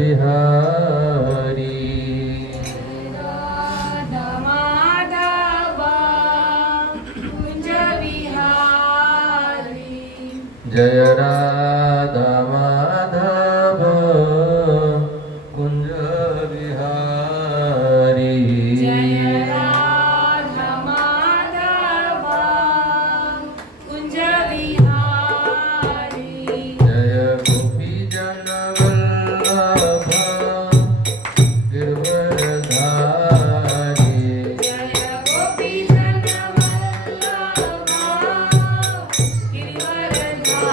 बिहारी जय राधा माधव कुंज बिहारी जय राधा माधव कुंज बिहारी जय गोपी जन वल्लभ गिरवरधारी जय गोपी जन वल्लभ गिरिवरधारी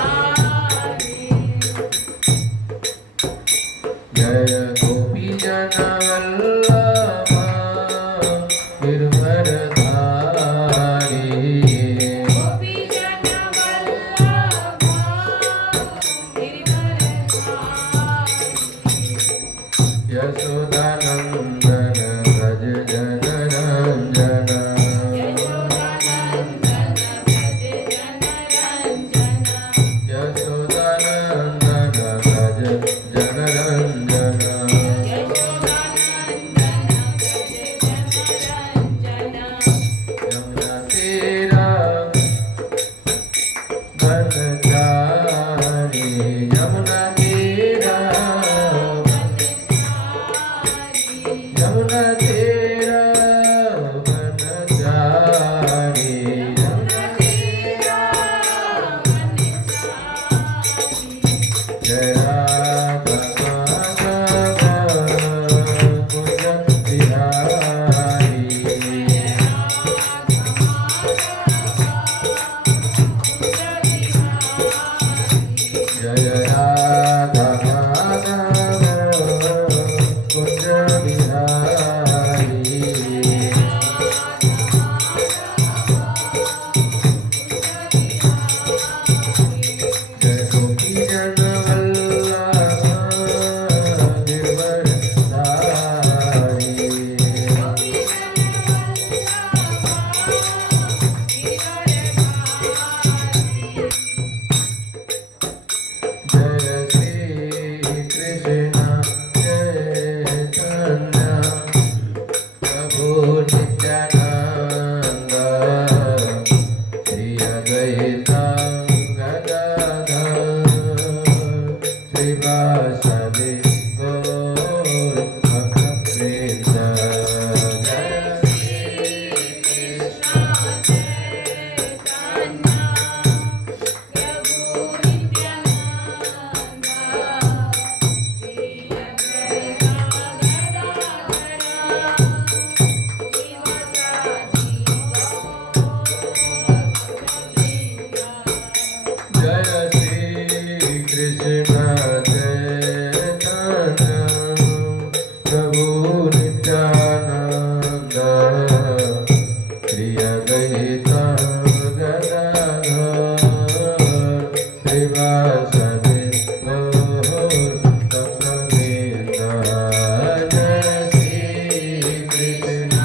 जय गोपी जन वल्लभ गिरवरधारी गोपी जन वल्लभ गिरिवरधारी यशोदानंदन भज जनरंजन यशोदानंदन भज जनरंजन यशोदानंदन भज जनरंजन यशोदानंदन भज जनरंजन यमुना तेरा बनचारी यमुना तेरा यमुना तेरा बनचारी जय राधा माधव कुंज बिहारी जय राधा माधव कुंज बिहारी जय गोपी जन वल्लभ गिरवरधारी जय श्री कृष्ण चैतन्य प्रभु नित्यानंद श्री अद्वैत गदाधर श्रीवासदि गौर भक्तवृंद जय जय श्री कृष्ण चैतन्य प्रभु नित्यानंद श्री अद्वैत गदाधर श्रीवासदि गौर भक्तवृंद जय श्री कृष्ण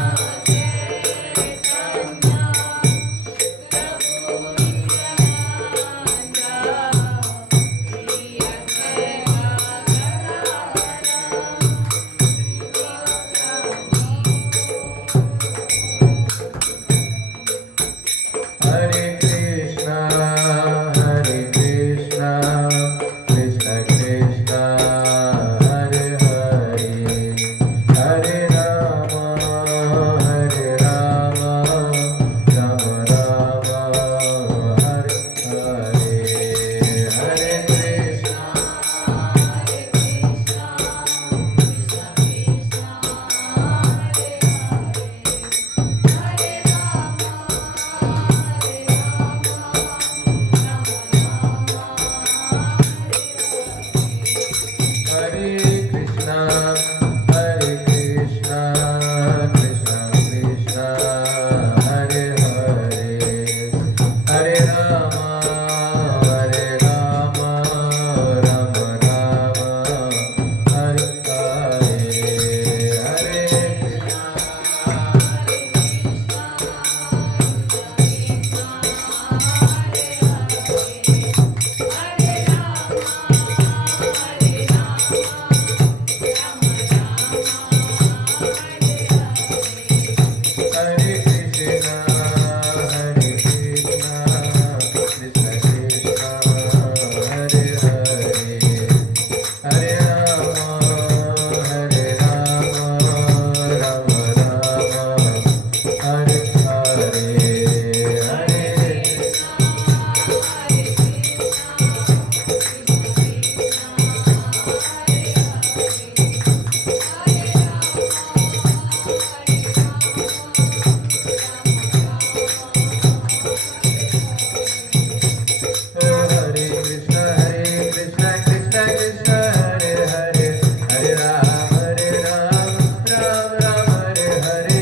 कृष्ण हरे हरे हरे राम राम राम हरे हरे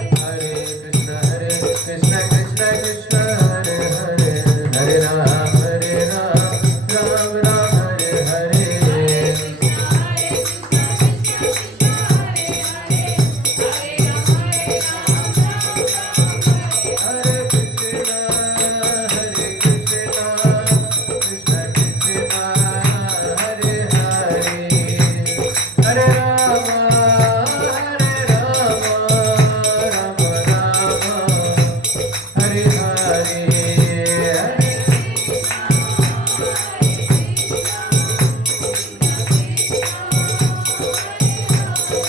हरे कृष्ण कृष्ण कृष्ण हरे हरे हरे राम राम राम हरे हरे हरे कृष्ण कृष्ण कृष्ण हरे हरे हरे राम राम राम हरे हरे हरे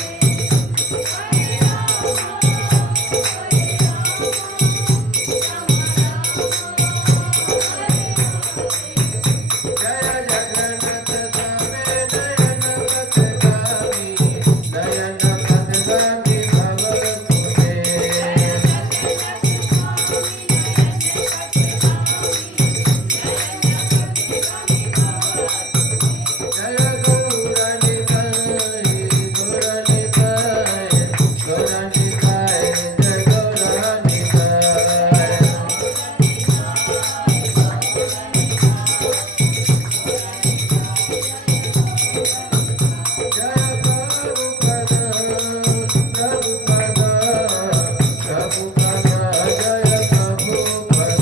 जय जगन्नाथ समेत नयन पथगामी भगवत जय गौरनिताय गौरनिताय गौरनिताय जय गौरनिताय जय प्रभुपद प्रभुपद प्रभुपद जय प्रभुपद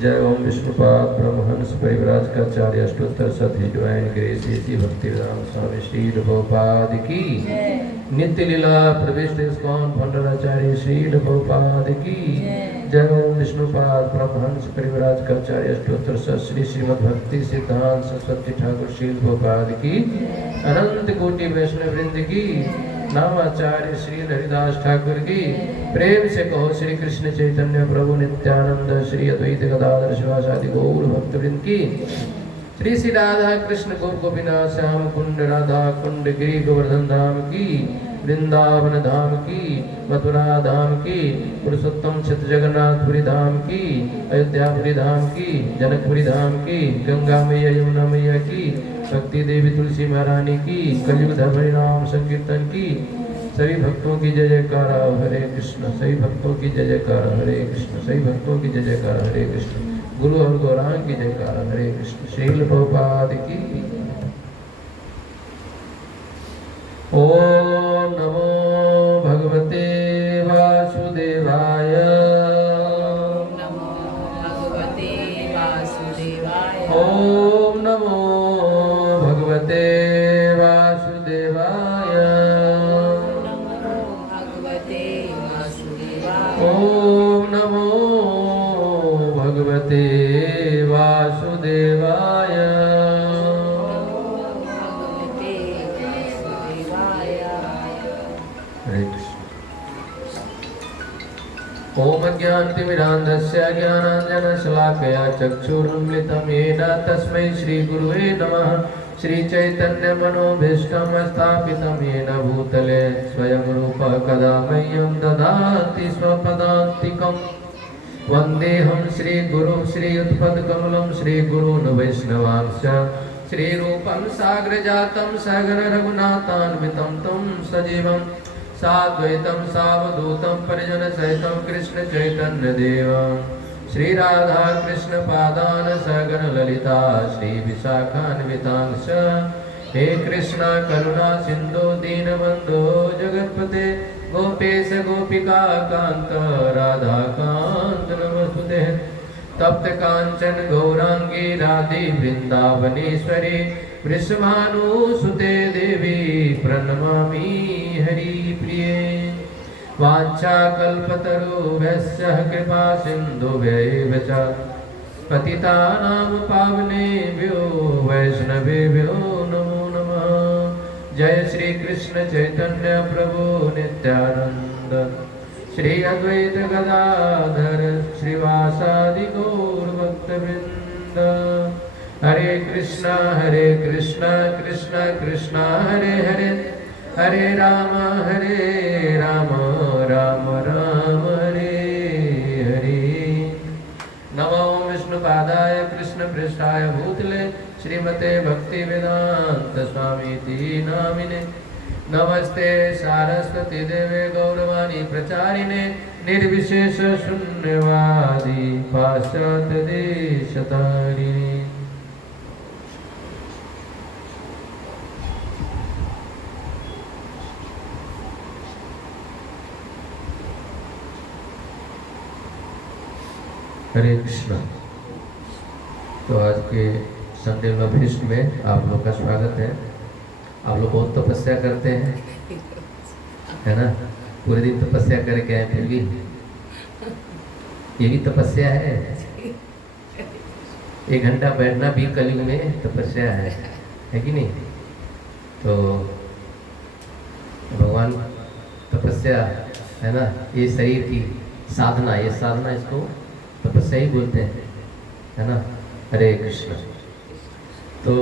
जय ओम विष्णुपाद ब्रह्महंस परिव्राजकाचार्य अष्टोत्तर सती ज्वाइन ग्रेस इति भक्ति राम स्वामी श्री प्रभुपाद की नित्य लीला प्रविष्ट इस्कॉन भंडाराचार्य श्री प्रभुपाद की जय ओम विष्णुपाद ब्रह्महंस परिव्राजकाचार्य अष्टोत्तर सत श्री श्रीमद् भक्ति सिद्धांत सरस्वती ठाकुर श्री प्रभुपाद की अनंत कोटि वैष्णव वृंद की नामाचार्य श्री हरिदास ठाकुर की प्रेम से कहो श्री कृष्ण चैतन्य प्रभु नित्यानंद श्री अद्वैत गदाधर शिवासादि गौर भक्तवृंद की श्री श्री राधा कृष्ण गौर गोपीनाथ श्याम कुंड राधा कुंड गिरि गोवर्धन धाम की वृंदावन धाम की मथुरा धाम की पुरुषोत्तम चित जगन्नाथपुरी धाम की अयोध्यापुरी धाम की जनकपुरी धाम की गंगा मैया यमुना मैया की भक्ति देवी तुलसी महारानी की कलयुग धर्म नाम संकीर्तन की सभी भक्तों की जय जयकार हरे कृष्ण सभी भक्तों की जय जयकार हरे कृष्ण सभी भक्तों की जय जयकार हरे कृष्ण गुरु और गौरांग की जयकार हरे कृष्ण श्रील प्रभुपाद की ओम नमो भगवते वासुदेवाय नमो भगवते वासुदेवाय ओम नमो भगवते वासुदेवाय नमो भगवते वासुदेवाय ओम नमो भगवते वासुदेवाय भगवते वासुदेवाय हरे कृष्ण ओम ज्ञानतिमिरान्धस्य ज्ञानाञ्जनशलाकया चक्षुरुन्मिलितं येन तस्मै श्रीगुरुवे नमः श्रीचैतन्यमनोभीष्टं स्थापितं येन भूतले स्वयं रूपः कदा मह्यं ददाति स्वपदान्तिकम् वन्देऽहं श्रीगुरुं श्रीयुतपदकमलं श्रीगुरून् वैष्णवांश्च श्रीरूपं साग्रजातं सगन रघुनाथान्वितं तं सजीवं साद्वैतं सावधूतं परिजनसहितं कृष्णचैतन्यदेवं श्रीराधा कृष्णपादान् सगन ललिता श्रीविशाखान्वितांश्च हे कृष्ण करुणा सिन्धु दीनबन्धो जगत्पते गोपेश गोपिका कान्त राधाकान्त नमस्तुते तप्त कांचन गौरांगी राधे वृंदावनेश्वरी वृषभानुसुते देवी प्रणमामि हरिप्रिये वाञ्छाकल्पतरुभ्यश्च कृपा सिन्धुभ्यैव च पतितानां पावनेभ्यो वैष्णवेभ्यो नमो नमः जय श्री कृष्ण चैतन्य प्रभु नित्यानंद श्री अद्वैत गदाधर श्रीवासादि गौर भक्त भक्तवृंद। हरे कृष्णा कृष्णा कृष्णा हरे हरे, हरे राम राम राम हरे हरे। नमो विष्णुपादाय कृष्ण पृष्ठाय भूतले श्रीमते भक्ति वेदांत स्वामी नामिने। नमस्ते सारस्वती देवे गौरवाणी प्रचारिणे, निर्विशेष शून्यवादी पाश्चात्य देशतारिणे। हरे कृष्णा। तो आज के संडे लव फेस्ट में आप लोग का स्वागत है। आप लोग बहुत तपस्या करते हैं, है ना? पूरे दिन तपस्या करके आए, फिर भी ये भी तपस्या है। 1 घंटा बैठना भी कलयुग में तपस्या है कि नहीं? तो भगवान तपस्या, है ना, ये शरीर की साधना, ये साधना, इसको तपस्या ही बोलते हैं, है ना? हरे कृष्ण। तो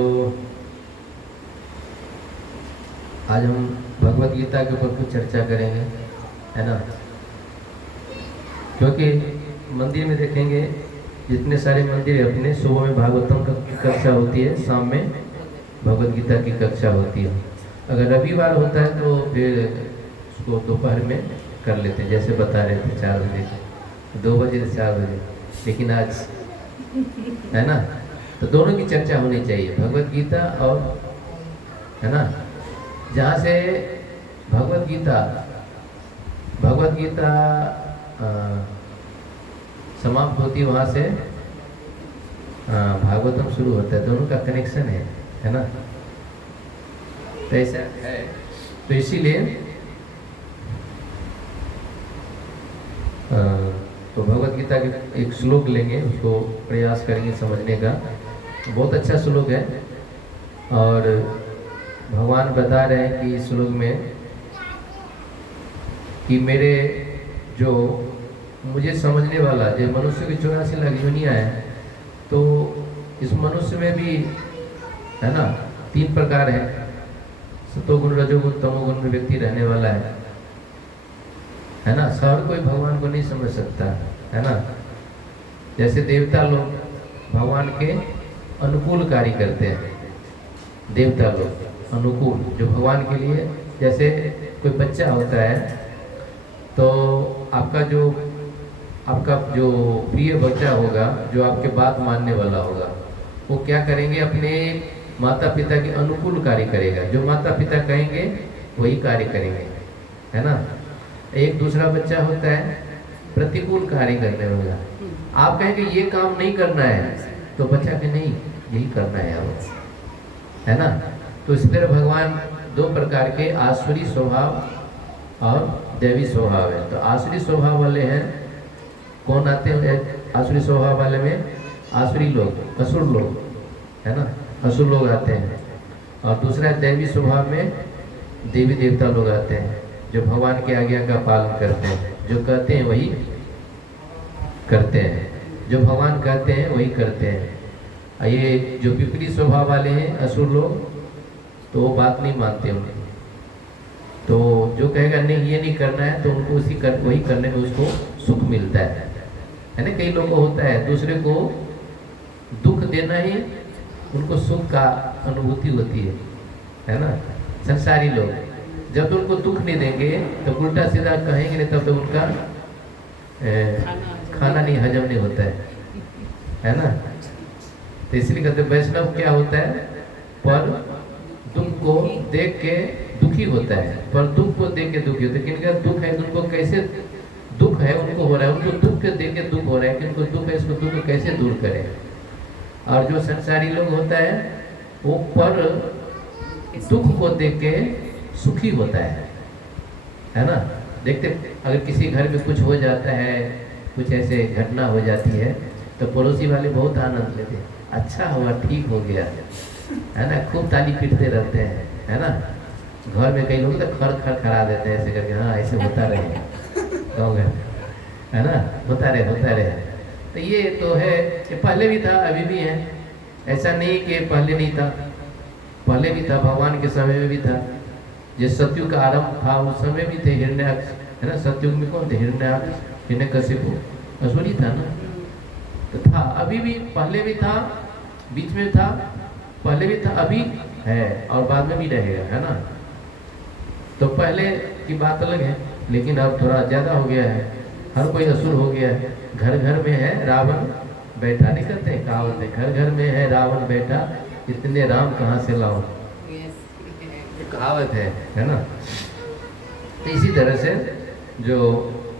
आज हम भगवत गीता के ऊपर कुछ चर्चा करेंगे, है ना? क्योंकि मंदिर में देखेंगे, जितने सारे मंदिर है अपने, सुबह में भागवतम की कक्षा होती है, शाम में भगवत गीता की कक्षा होती है। अगर रविवार होता है तो फिर उसको दोपहर में कर लेते हैं, जैसे बता रहे थे 4 बजे, 2 बजे से 4 बजे। लेकिन आज, है ना, तो दोनों की चर्चा होनी चाहिए, भगवत गीता और, है ना, जहाँ से भगवत गीता समाप्त होती है, वहाँ से भागवतम शुरू होता है। दोनों का कनेक्शन है ना? तो ऐसा है, तो इसीलिए तो भगवत गीता के एक श्लोक लेंगे, उसको प्रयास करेंगे समझने का। बहुत अच्छा श्लोक है और भगवान बता रहे हैं कि इस श्लोक में कि मेरे जो मुझे समझने वाला, जो मनुष्य की 84 लाख योनियाँ हैं, तो इस मनुष्य में भी, है ना, 3 प्रकार है। सतोगुण, रजोगुण, तमोगुण में व्यक्ति रहने वाला है ना? हर कोई भगवान को नहीं समझ सकता, है ना? जैसे देवता लोग भगवान के अनुकूल कार्य करते हैं, देवता लोग अनुकूल, जो भगवान के लिए, जैसे कोई बच्चा होता है तो आपका जो प्रिय बच्चा होगा, जो आपके बात मानने वाला होगा, वो क्या करेंगे? अपने माता पिता के अनुकूल कार्य करेगा। जो माता पिता कहेंगे वही कार्य करेंगे, है ना? एक दूसरा बच्चा होता है प्रतिकूल कार्य करने वाला। आप कहेंगे ये काम नहीं करना है, तो बच्चा के नहीं, यही करना है आप, है ना? तो इस तरह भगवान 2 प्रकार के, आसुरी स्वभाव और दैवी स्वभाव है। तो आसुरी स्वभाव वाले हैं, कौन आते हैं आसुरी स्वभाव वाले में? आसुरी लोग, असुर लोग, है ना, असुर लोग आते हैं। और दूसरा दैवी स्वभाव में देवी देवता लोग आते हैं, जो भगवान की आज्ञा का पालन करते हैं, जो कहते हैं वही करते हैं, जो भगवान कहते हैं वही करते हैं। ये जो विपरीत स्वभाव वाले हैं असुर लोग, तो वो बात नहीं मानते उन्हें। तो जो कहेगा नहीं ये नहीं करना है, तो उनको वही करने में उसको सुख मिलता है ना? कई लोगों को होता है दूसरे को दुख देना ही उनको सुख का अनुभूति होती है ना? संसारी लोग जब तो उनको दुख नहीं देंगे, तो उल्टा सीधा कहेंगे नहीं, तब तो उनका खाना नहीं, हजम नहीं होता है ना? तो इसलिए कहते वैष्णव क्या होता है? पर दुख को देख के दुखी होता है, पर दुख को देख के दुखी होता है। किनका दुख है, उनको कैसे दुख है उनको हो रहा है, उनको दुख के देख के दुख हो रहा है कि उनको दुख है, इसको दुख को कैसे दूर करें। और जो संसारी लोग होता है वो पर दुख को देख के सुखी होता है ना? देखते अगर किसी घर में कुछ हो जाता है, कुछ ऐसे घटना हो जाती है, तो पड़ोसी वाले बहुत आनंद लेते हैं, अच्छा हुआ, ठीक हो गया, है ना? खूब ताली पीटते रहते हैं, है ना? घर में कई लोग तो खड़ा देते हैं ऐसे करके, हाँ ऐसे होता रहे गाँव घर, है ना? होता रहे, तो ये तो है कि पहले भी था अभी भी है, ऐसा नहीं कि पहले नहीं था, पहले भी था, भगवान के समय में भी था। जिस सतयुग का आरंभ था उस समय भी थे हिरण्याक्ष, है ना। सतयुग में कौन थे? हिरण्याक्ष, हिरण्यकशिपु असुरी था ना। तो था, अभी भी, पहले भी था, बीच में था, पहले भी था, अभी है और बाद में भी रहेगा, है ना। तो पहले की बात अलग है, लेकिन अब थोड़ा ज़्यादा हो गया है, हर कोई असुर हो गया है। घर घर में है रावण बैठा, नहीं कहते हैं कहावत है, घर घर में है रावण बैठा, इतने राम कहाँ से लाओ, कहावत है ना। तो इसी तरह से जो,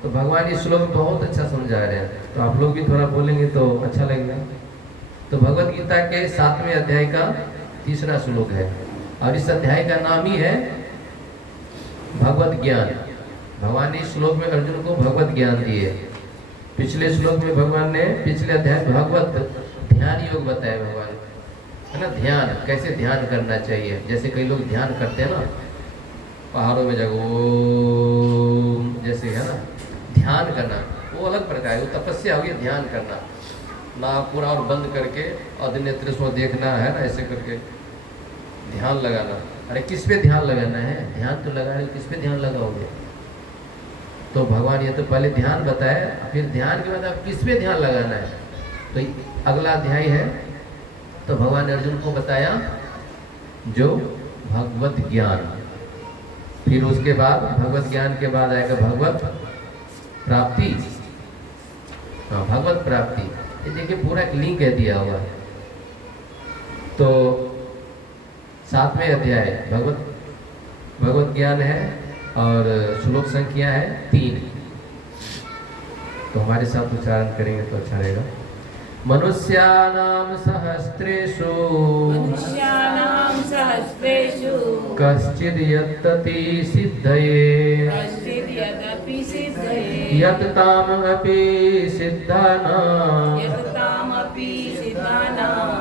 तो भगवान इस श्लोक में बहुत अच्छा समझा रहे हैं, तो आप लोग भी थोड़ा बोलेंगे तो अच्छा लगेगा। तो भगवत गीता के 7वें अध्याय का 3रा श्लोक है, और इस अध्याय का नाम ही है भगवत ज्ञान। भगवान ने इस श्लोक में अर्जुन को भगवत ज्ञान दिए। पिछले श्लोक में भगवान ने, पिछले अध्याय भगवत ध्यान योग बताया भगवान, है ना। ध्यान, कैसे ध्यान करना चाहिए। जैसे कई लोग ध्यान करते हैं ना, पहाड़ों में जगह ओम जैसे, है ना। ध्यान करना वो अलग प्रकार है, वो तपस्या होगी। ध्यान करना ना पूरा और बंद करके और नेत्र से देखना, है ना, ऐसे करके ध्यान लगाना। अरे किस पे ध्यान लगाना है? ध्यान तो लगा रहे, किस पे ध्यान लगाओगे? तो भगवान ये तो पहले ध्यान बताया, फिर ध्यान के बाद आप किस पे ध्यान लगाना है। तो अगला अध्याय है, तो भगवान ने अर्जुन को बताया जो भगवत ज्ञान। फिर उसके बाद भगवत ज्ञान के बाद आएगा भगवत प्राप्ति। हाँ, भगवत प्राप्ति, ये देखिए पूरा एक लिंक है दिया हुआ है। तो 7वें अध्याय भगवत ज्ञान है, और श्लोक संख्या है 3। तो हमारे साथ उच्चारण करेंगे तो अच्छा रहेगा। मनुष्याणां सहस्रेषु कश्चिद् यत्तति सिद्धये यत्तामपि सिद्धानां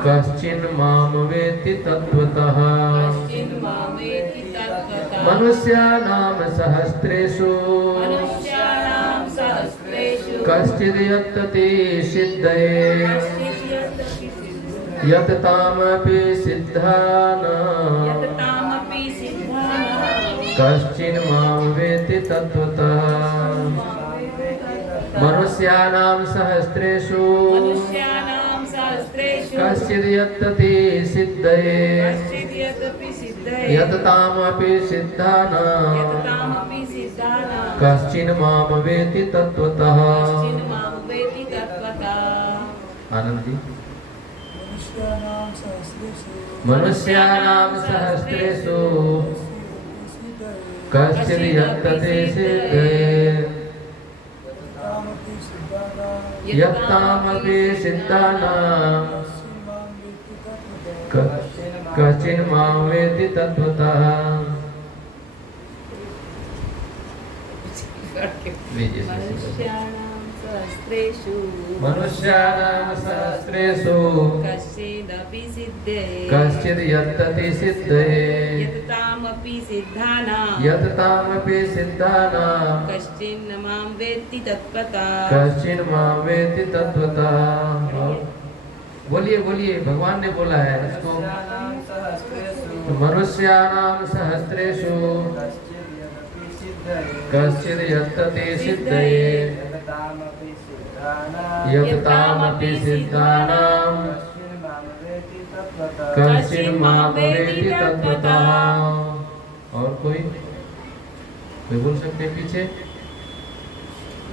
कश्चिन् मां वेत्ति तत्त्वतः। मनुष्याणां सहस्रेषु कश्चिद् यत्तति सिद्धये यत्तामपि सिद्धानां कश्चिन् मां वेत्ति तत्त्वतः। मनुष्याणां सहस्रेषु कश्चिद् यत्तति सिद्धये यत्तामपि सिद्धानां कश्चिन् मां वेत्ति तत्त्वतः। आनंद जी। मनुष्याणां सहस्रेषु कश्चिद् यत्तति सिद्धये यत्तामपि सिद्धानां कश्चिन् मां वेत्ति तत्त्वतः। मनुष्याणां सहस्रेषु कश्चिदपि सिद्धये कश्चिद् यत्तति सिद्धये यत्तामपि सिद्धानां कश्चिन् मां वेत्ति तत्त्वतः। कश्चिन् मां वेत्ति तत्त्वतः। बोलिए बोलिए, भगवान ने बोला है इसको। मनुष्याणां सहस्रेषु कश्चिद् यत्तति सिद्धये यत्तामपि सिद्धानां कश्चिन् मां वेत्ति तत्त्वतः। और कोई बोल सकते हैं पीछे?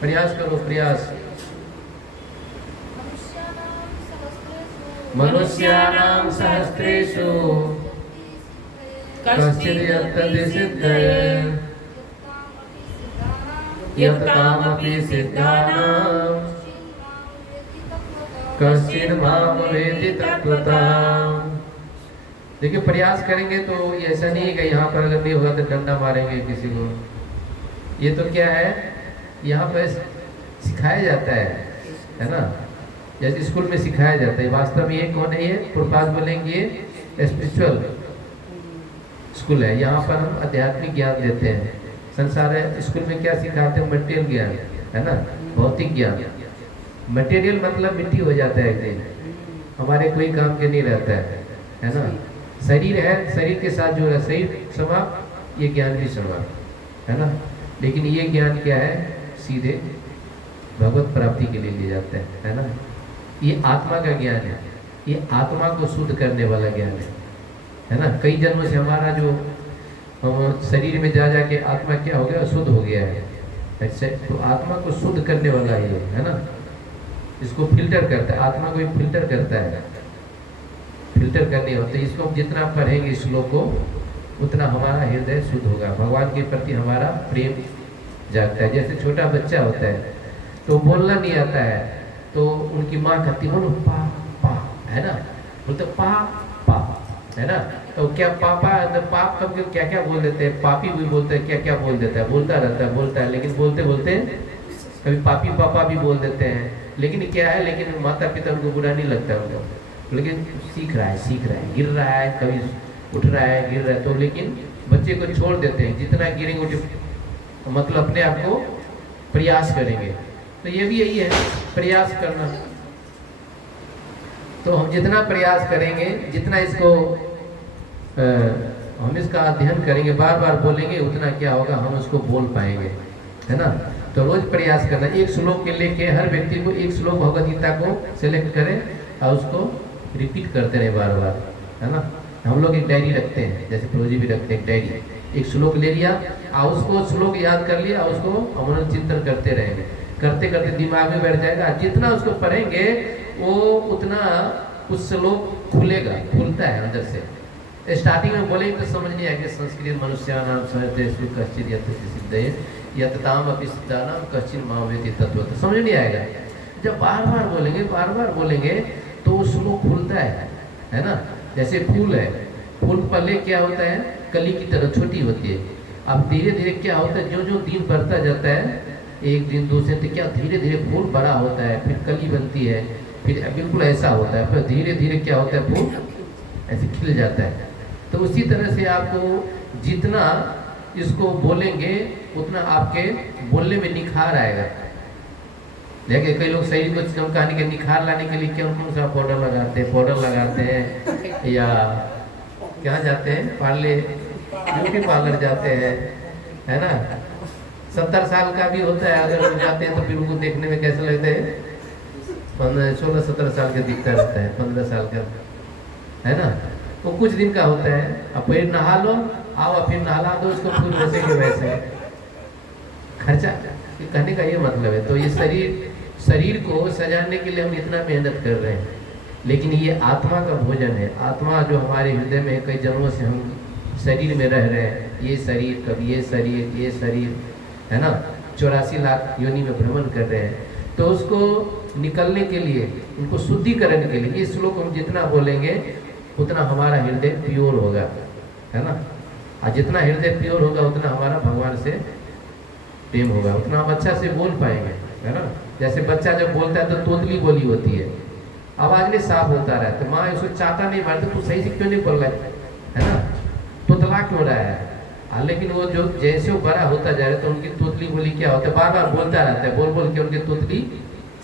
प्रयास करो, प्रयास। मनुष्याणां सहस्रेषु कश्चिद् यत्तति सिद्धये यत्तामपि सिद्धानां कश्चिन् मां वेत्ति तत्त्वतः। देखिए प्रयास करेंगे तो ऐसा नहीं है कि यहाँ पर अगर नहीं होगा तो डंडा मारेंगे किसी को। ये तो क्या है, यहाँ पर सिखाया जाता है ना। जैसे स्कूल में सिखाया जाता है। वास्तव में ये कौन है? ये प्रभुपाद बोलेंगे ये स्पिरिचुअल स्कूल है। यहाँ पर हम आध्यात्मिक ज्ञान देते हैं। संसार है स्कूल में क्या सिखाते हैं? मटेरियल ज्ञान, है ना, भौतिक ज्ञान। मटेरियल मतलब मिट्टी हो जाता है एक दिन, हमारे कोई काम के नहीं रहता है ना। शरीर है, शरीर के साथ जो है शरीर समाप्त, ये ज्ञान भी समाप्त, है ना। लेकिन ये ज्ञान क्या है, सीधे भगवत प्राप्ति के लिए ले जाते हैं, है ना। ये आत्मा का ज्ञान है, ये आत्मा को शुद्ध करने वाला ज्ञान है ना। कई जन्मों से हमारा जो शरीर में जा जाके आत्मा क्या हो गया, शुद्ध हो गया है। ऐसे तो आत्मा को शुद्ध करने वाला ये है ना, इसको फिल्टर करता है, आत्मा को फिल्टर करता है, फिल्टर करने होते हैं। इसको जितना पढ़ेंगे श्लोक को उतना हमारा हृदय शुद्ध होगा, भगवान के प्रति हमारा प्रेम जागता है। जैसे छोटा बच्चा होता है तो बोलना नहीं आता है तो उनकी माँ कहती बोलो पा पा, है ना, बोलते पा पा, है ना। तो क्या पापा पाप कब क्या क्या बोल देते हैं, पापी भी बोलते हैं, क्या क्या बोल देता है, बोलता रहता है, लेकिन बोलते बोलते कभी पापी पापा भी बोल देते हैं। लेकिन क्या है, लेकिन माता पिता उनको बुरा नहीं लगता उनको, लेकिन सीख रहा है, गिर रहा है, कभी उठ रहा है, गिर रहा है, तो लेकिन बच्चे को छोड़ देते हैं, जितना गिरेंगे मतलब अपने आप को प्रयास करेंगे। तो ये भी यही है, प्रयास करना। तो हम जितना प्रयास करेंगे, जितना इसको हम इसका अध्ययन करेंगे, बार बार बोलेंगे, उतना क्या होगा, हम उसको बोल पाएंगे, है ना। तो रोज प्रयास करना, एक श्लोक के लेके हर व्यक्ति को एक श्लोक भगवद गीता को सिलेक्ट करें और उसको रिपीट करते रहे बार बार, है ना। हम लोग एक डायरी रखते हैं, जैसे प्रोजी भी रखते हैं डायरी, एक श्लोक ले लिया और उसको श्लोक याद कर लिया और उसको हम चिंतन करते रहेंगे, करते करते दिमाग में बैठ जाएगा। जितना उसको पढ़ेंगे वो उतना उस श्लोक खुलेगा, खुलता है अंदर से। स्टार्टिंग में बोलेंगे तो समझ नहीं आएगा, संस्कृत मनुष्यानां सहस्रेषु कश्चित् यत् सिद्धये यत्ताम अपि सिद्धानां कश्चित् मां वेति तत्त्वतः, समझ नहीं आएगा। जब बार बार बोलेंगे तो वो श्लोक खुलता है ना। जैसे फूल है, फूल पहले क्या होता है, कली की तरह छोटी होती है। अब धीरे धीरे क्या होता है, जो जो दिन बढ़ता जाता है, एक दिन दूसरे दिन क्या धीरे धीरे फूल बड़ा होता है, फिर कली बनती है, फिर बिल्कुल ऐसा होता है, फिर धीरे धीरे क्या होता है, फूल ऐसे खिल जाता है। तो उसी तरह से आपको जितना इसको बोलेंगे उतना आपके बोलने में निखार आएगा। देखिए कई लोग शरीर को चमकाने के, निखार लाने के लिए कौन सा पाउडर लगाते हैं या क्या जाते हैं, ब्यूटी पार्लर जाते हैं, है ना। 70 साल का भी होता है, अगर जाते हैं तो फिर उनको देखने में कैसे लगते हैं, 16-17 साल का दिखता रहता है, 15 साल का, है ना। वो कुछ दिन का होता है, अब फिर नहा लो, आओ फिर नहला दो उसको, फिर वैसे के वैसे खर्चा। कहने का ये मतलब है। तो ये शरीर को सजाने के लिए हम इतना मेहनत कर रहे हैं, लेकिन ये आत्मा का भोजन है। आत्मा जो हमारे हृदय में है, कई जन्मों से हम शरीर में रह रहे हैं, ये शरीर, कभी ये शरीर, है ना, 84 लाख योनि में भ्रमण कर रहे हैं। तो उसको निकलने के लिए, उनको शुद्धिकरण के लिए ये श्लोक हम जितना बोलेंगे उतना हमारा हृदय प्योर होगा, है ना। और जितना हृदय प्योर होगा उतना हमारा भगवान से प्रेम होगा, उतना हम अच्छा से बोल पाएंगे, है ना। जैसे बच्चा जब बोलता है तो तोतली बोली होती है, आवाज नहीं साफ होता रहा, तो माँ उसको चाटा नहीं मारती, तू सही से क्यों नहीं बोल रहा है ना, तोतला क्यों रहा है। लेकिन वो जो जैसे वो बड़ा होता जा रहा है तो उनकी तोतली बोली क्या होता है, बार बार बोलता रहता है, बोल बोल के उनकी तोतली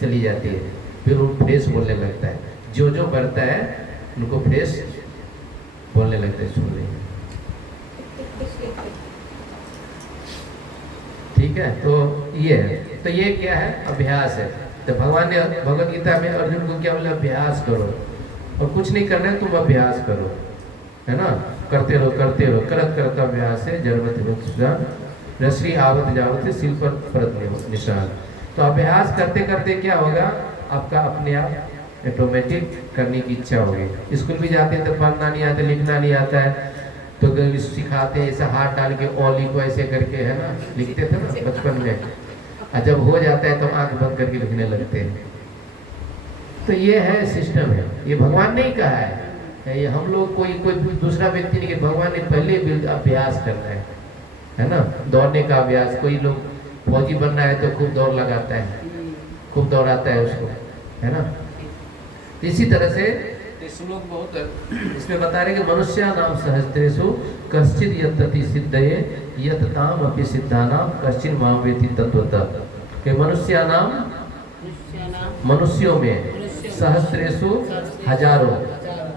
चली जाती है, फिर वो फ्रेश बोलने लगता है। जो जो बढ़ता है उनको फ्रेश बोलने लगता है, सुन रही। ठीक है, तो ये है। तो ये क्या है, अभ्यास है। तो भगवान ने भगवद गीता में अर्जुन को क्या बोला, अभ्यास करो, और कुछ नहीं करना है, तुम अभ्यास करो, है ना। करते रहो करत करता अभ्यास है जन्मत रश्मि आवत जावत सिल पर परत निशान। तो अभ्यास करते करते क्या होगा, आपका अपने आप ऑटोमेटिक करने की इच्छा होगी। स्कूल भी जाते हैं तो पढ़ना नहीं आता, लिखना नहीं आता है, तो सिखाते हैं ऐसा हाथ डाल के ओली को ऐसे करके, है ना, लिखते थे ना बचपन में। और जब हो जाता है तो आंख बंद करके लिखने लगते हैं। तो ये है सिस्टम है, ये भगवान ने ही कहा है, ये हम लोग कोई दूसरा व्यक्ति नहीं, भगवान ने पहले अभ्यास करना है ना। दौड़ने का अभ्यास, कोई लोग फौजी बनना है तो खूब दौड़ लगाता है, खूब दौड़ाता है उसको, है ना। इसी तरह से श्लोक बहुत इसमें बता रहे कि मनुष्य नाम सहस्रेषु कश्चित् यत्तति सिद्धये यत्ताम अपि सिद्धानां कश्चिन् मां वेति तत्त्वतः। कि मनुष्य नाम मनुष्यों में सहस्रेषु हजारों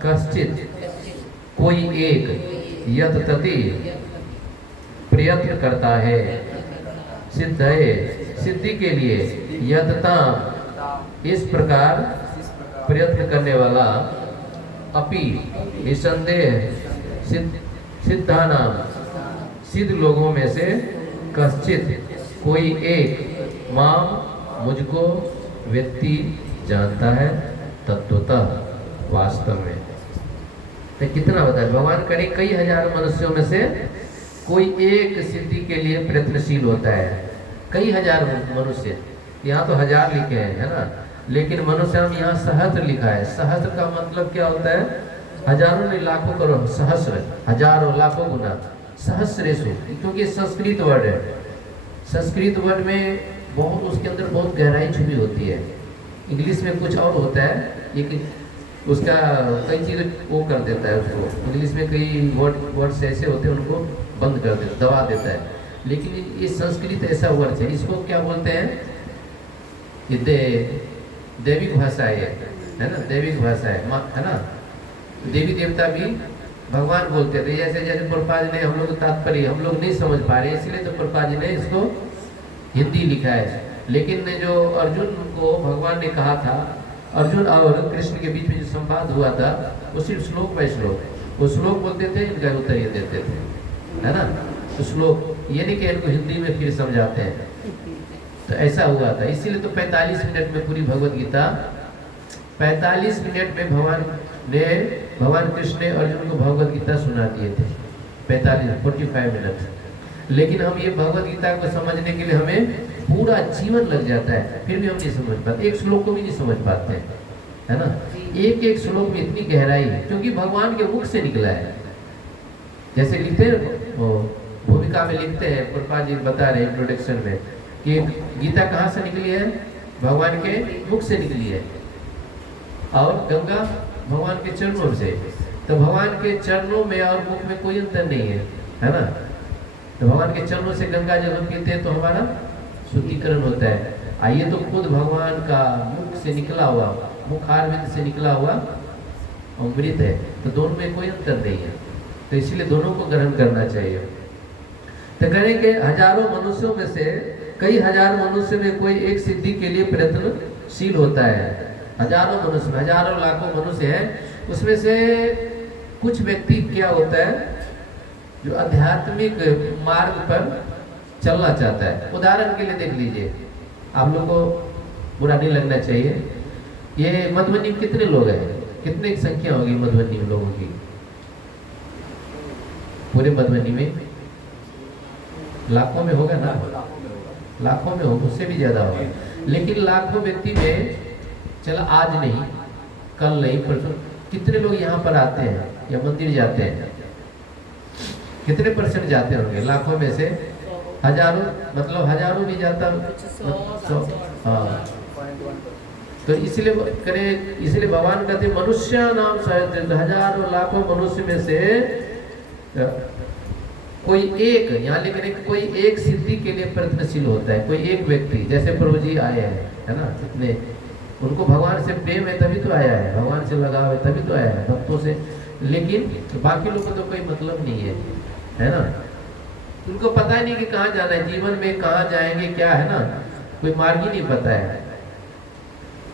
कश्चित कोई एक यततति प्रयत्न करता है सिद्धये सिद्धि के लिए यतता इस प्रकार प्रयत्न करने वाला अपि निसंदेह सिद्धानाम सिद्ध लोगों में से कश्चित कोई एक माम मुझको व्यक्ति जानता है तत्वतः वास्तव में। तो कितना बताए भगवान करे कई हजार मनुष्यों में से कोई एक सिद्धि के लिए प्रयत्नशील होता है। कई हजार मनुष्य, यहाँ तो हजार लिखे हैं है ना, लेकिन मनुष्य में यहाँ सहस्त्र लिखा है। सहस्त्र का मतलब क्या होता है? हजारों नहीं लाखों करोड़, सहस्त्र हजारों लाखों गुना सहस्रेषु, क्योंकि संस्कृत वर्ड है। संस्कृत वर्ड में बहुत उसके अंदर बहुत गहराई छुपी होती है। इंग्लिश में कुछ और होता है, लेकिन उसका कई चीज़ें वो कर देता है उसको। इंग्लिश में कई वर्ड्स ऐसे होते हैं उनको बंद कर देता, दबा देता है। लेकिन ये संस्कृत ऐसा वर्ड है, इसको क्या बोलते हैं? ये दैविक भाषा है ना, दैविक भाषा है ना। देवी देवता भी भगवान बोलते थे। जैसे जैसे प्रभुपाद जी ने हम लोग तात्पर्य हम लोग नहीं समझ पा रहे, इसलिए तो प्रभुपाद जी ने इसको हिंदी लिखा है। लेकिन जो अर्जुन को भगवान ने कहा था, अर्जुन और कृष्ण के बीच में जो संवाद हुआ था वो सिर्फ श्लोक बाय श्लोक, वो श्लोक बोलते थे, इनका उत्तर ये देते थे, है ना। तो श्लोक ये नहीं कि इनको हिंदी में फिर समझाते हैं। तो ऐसा हुआ था, इसीलिए तो 45 मिनट में पूरी भगवत गीता 45 मिनट में भगवान कृष्ण ने अर्जुन को भगवत गीता सुना दिए थे। 45 मिनट। लेकिन हम ये भगवत गीता को समझने के लिए हमें पूरा जीवन लग जाता है, फिर भी हम नहीं समझ पाते, एक श्लोक को भी नहीं समझ पाते हैं, है ना। एक एक श्लोक में इतनी गहराई है, क्योंकि भगवान के मुख से निकला है। जैसे लिखते हैं भूमिका में लिखते हैं, प्रभुपाद जी बता रहे हैं इंट्रोडक्शन में कि गीता कहाँ से निकली है? भगवान के मुख से निकली है। और गंगा भगवान के चरणों से। तो भगवान के चरणों में और मुख में कोई अंतर नहीं है ना। तो भगवान के चरणों से गंगा जब हम पीते हैं तो हमारा शुद्धिकरण होता है। आइए तो खुद भगवान का मुख से निकला हुआ, मुखारविंद से निकला हुआ अमृत है, तो दोनों में कोई अंतर नहीं है। तो इसलिए दोनों को ग्रहण करना चाहिए। तो कहेंगे हजारों मनुष्यों में से कई हजार मनुष्य में कोई एक सिद्धि के लिए प्रयत्नशील होता है। हजारों मनुष्य, हजारों लाखों मनुष्य हैं, उसमें से कुछ व्यक्ति क्या होता है जो आध्यात्मिक मार्ग पर चलना चाहता है। उदाहरण के लिए देख लीजिए, आप लोग को बुरा नहीं लगना चाहिए। ये मधुबनी में कितने लोग हैं? कितने की संख्या होगी मधुबनी में लोगों की? पूरे मधुबनी में लाखों में होगा ना, लाखों में हो, उससे भी ज्यादा होगा। लेकिन लाखों व्यक्ति में चला आज नहीं, कल नहीं, परसों कितने लोग यहाँ पर आते हैं या मंदिर जाते हैं? कितने परसेंट जाते होंगे? लाखों में से हजारों, मतलब हजारों भी जाता। हाँ, तो इसलिए करें, इसलिए भगवान कहते मनुष्य नाम सहस्त्र, हजारों लाखों मनुष्य में से कोई एक, यहाँ लेकिन कोई एक सिद्धि के लिए प्रयत्नशील होता है। कोई एक व्यक्ति, जैसे प्रभु जी आए हैं, है ना, इतने उनको भगवान से प्रेम है तभी तो आया है, भगवान से लगाव है तभी तो आया है भक्तों से। लेकिन बाकी लोगों को तो कोई मतलब नहीं है ना। उनको पता ही नहीं कि कहाँ जाना है, जीवन में कहाँ जाएंगे, क्या है ना, कोई मार्ग ही नहीं पता है।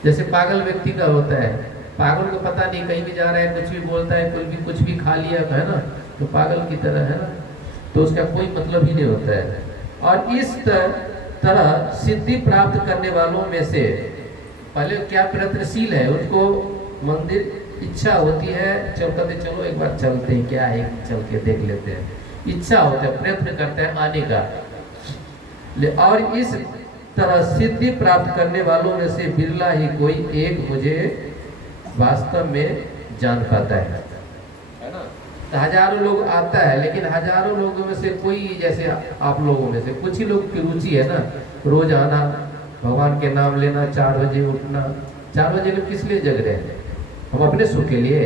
जैसे पागल व्यक्ति का होता है, पागल को पता नहीं, कहीं भी जा रहा है, कुछ भी बोलता है, कुछ भी खा लिया, है ना, तो पागल की तरह, है ना, तो उसका कोई मतलब ही नहीं होता है। और इस तरह सिद्धि प्राप्त करने वालों में से पहले क्या प्रयत्नशील है, उनको मंदिर इच्छा होती है, चलो एक बार चलते हैं, क्या है, चल के देख लेते हैं, इच्छा होता है, प्रयत्न करते हैं आने का। और इस तरह सिद्धि प्राप्त करने वालों में से बिरला ही कोई एक मुझे वास्तव में जान पाता है ना। तो हजारों लोग आता है, लेकिन हजारों लोगों में से कोई, जैसे आप लोगों में से कुछ ही लोग की रुचि है ना, रोज आना, भगवान के नाम लेना, 4 बजे उठना। 4 बजे लोग किस लिए जग रहे हैं? हम अपने सुख के लिए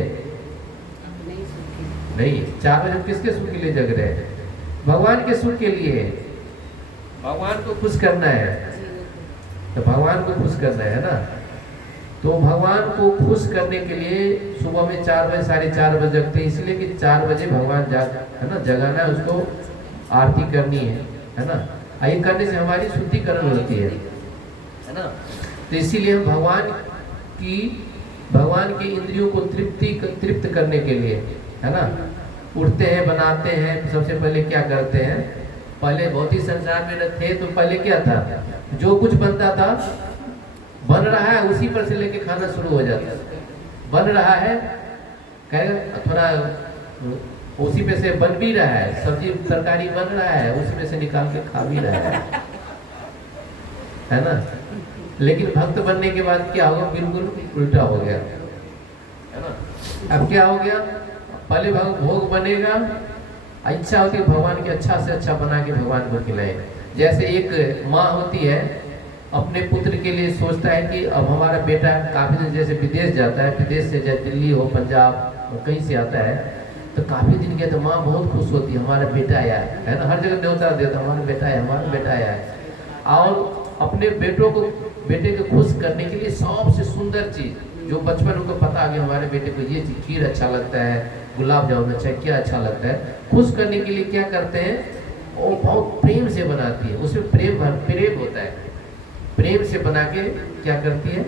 नहीं, 4 बजे किसके सुख के लिए जग रहे हैं? भगवान के सुख के लिए, भगवान को खुश करना है। तो भगवान को खुश करना है ना, तो भगवान को खुश करने के लिए सुबह में 4 बजे 4:30 बजे जगते हैं, इसलिए कि 4 बजे भगवान है ना जगाना है, उसको आरती करनी है ना। ये करने से हमारी शुद्धिकरण होती है ना। तो इसीलिए हम भगवान के इंद्रियों को तृप्त करने के लिए है ना उठते हैं, बनाते हैं। सबसे पहले क्या करते हैं, पहले भौतिक संसार में थे तो पहले क्या था, जो कुछ बनता था बन रहा है उसी पर से लेके खाना शुरू हो जाता है। बन रहा है कहेगा थोड़ा उसी पे से बन भी रहा है, सब्जी तरकारी बन रहा है उसी में से निकाल के खा भी रहा है ना। लेकिन भक्त बनने के बाद क्या होगा, बिल्कुल उल्टा हो गया है ना। अब क्या हो गया, पहले भोग बनेगा, इच्छा होती है भगवान के अच्छा से अच्छा बना के भगवान को खिलाए। जैसे एक माँ होती है अपने पुत्र के लिए सोचता है कि अब हमारा बेटा काफ़ी दिन जैसे विदेश जाता है, विदेश से चाहे दिल्ली हो पंजाब कहीं से आता है तो काफ़ी दिन के तो माँ बहुत खुश होती है हमारा बेटा आया है ना। हर जगह न्योता देता हमारा बेटा आया, हमारा बेटा आया है। और अपने बेटे को खुश करने के लिए सबसे सुंदर चीज़ जो बचपन उनको पता है कि हमारे बेटे को ये खीर अच्छा लगता है, गुलाब जामुन अच्छा, क्या अच्छा लगता है, खुश करने के लिए क्या करते हैं, वो बहुत प्रेम से बनाती है, उसमें प्रेम होता है, प्रेम से बना के क्या करती है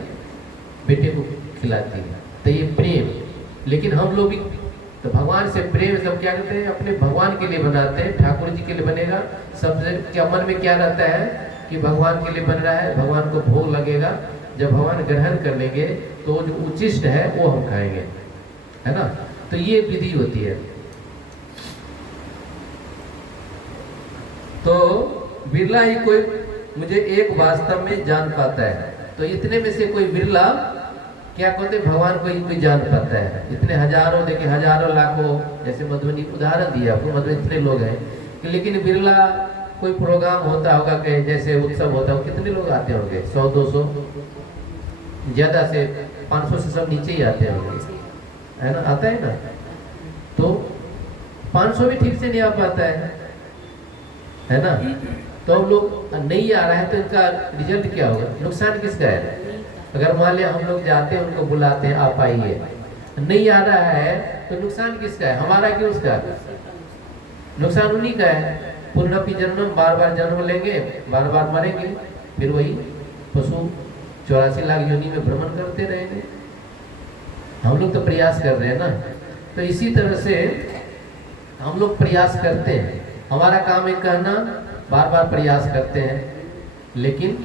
बेटे को खिलाती है। तो ये प्रेम, लेकिन हम लोग भी तो भगवान से प्रेम सब क्या करते हैं, अपने भगवान के लिए बनाते हैं, ठाकुर जी के लिए बनेगा। सबसे क्या मन में क्या रहता है कि भगवान के लिए बन रहा है, भगवान को भोग लगेगा, जब भगवान ग्रहण कर लेंगे तो जो उचिष्ट है वो हम खाएंगे, है ना। तो ये विधि होती है। तो बिरला ही कोई मुझे एक वास्तव में जान पाता है। तो इतने में से कोई बिरला क्या कहते भगवान को ही कोई जान पाता है। इतने हजारों, देखिए हजारों लाखों, जैसे मधुबनी उदाहरण दिया आपको, मधुबनी इतने लोग हैं कि लेकिन बिरला कोई प्रोग्राम होता होगा कि जैसे उत्सव होता हो, कितने लोग आते होंगे, 100-200, ज़्यादा से 500 से सब नीचे ही आते होंगे, है ना, आता है ना। तो 500 भी ठीक से नहीं आ पाता है ना। तो हम लोग नहीं आ रहा है तो इनका रिजल्ट क्या होगा, नुकसान किसका है। अगर मान लिया हम लोग जाते हैं, उनको बुलाते हैं, आप आइए, नहीं आ रहा है तो नुकसान किसका है, हमारा कि उसका, नुकसान उन्हीं का है। पुनरपि जन्म, बार बार जन्म लेंगे, बार बार मरेंगे, फिर वही पशु 84 लाख योनि में भ्रमण करते रहेंगे। हम लोग तो प्रयास कर रहे हैं ना। तो इसी तरह से हम लोग प्रयास करते हैं, हमारा काम है कहना, बार बार प्रयास करते हैं, लेकिन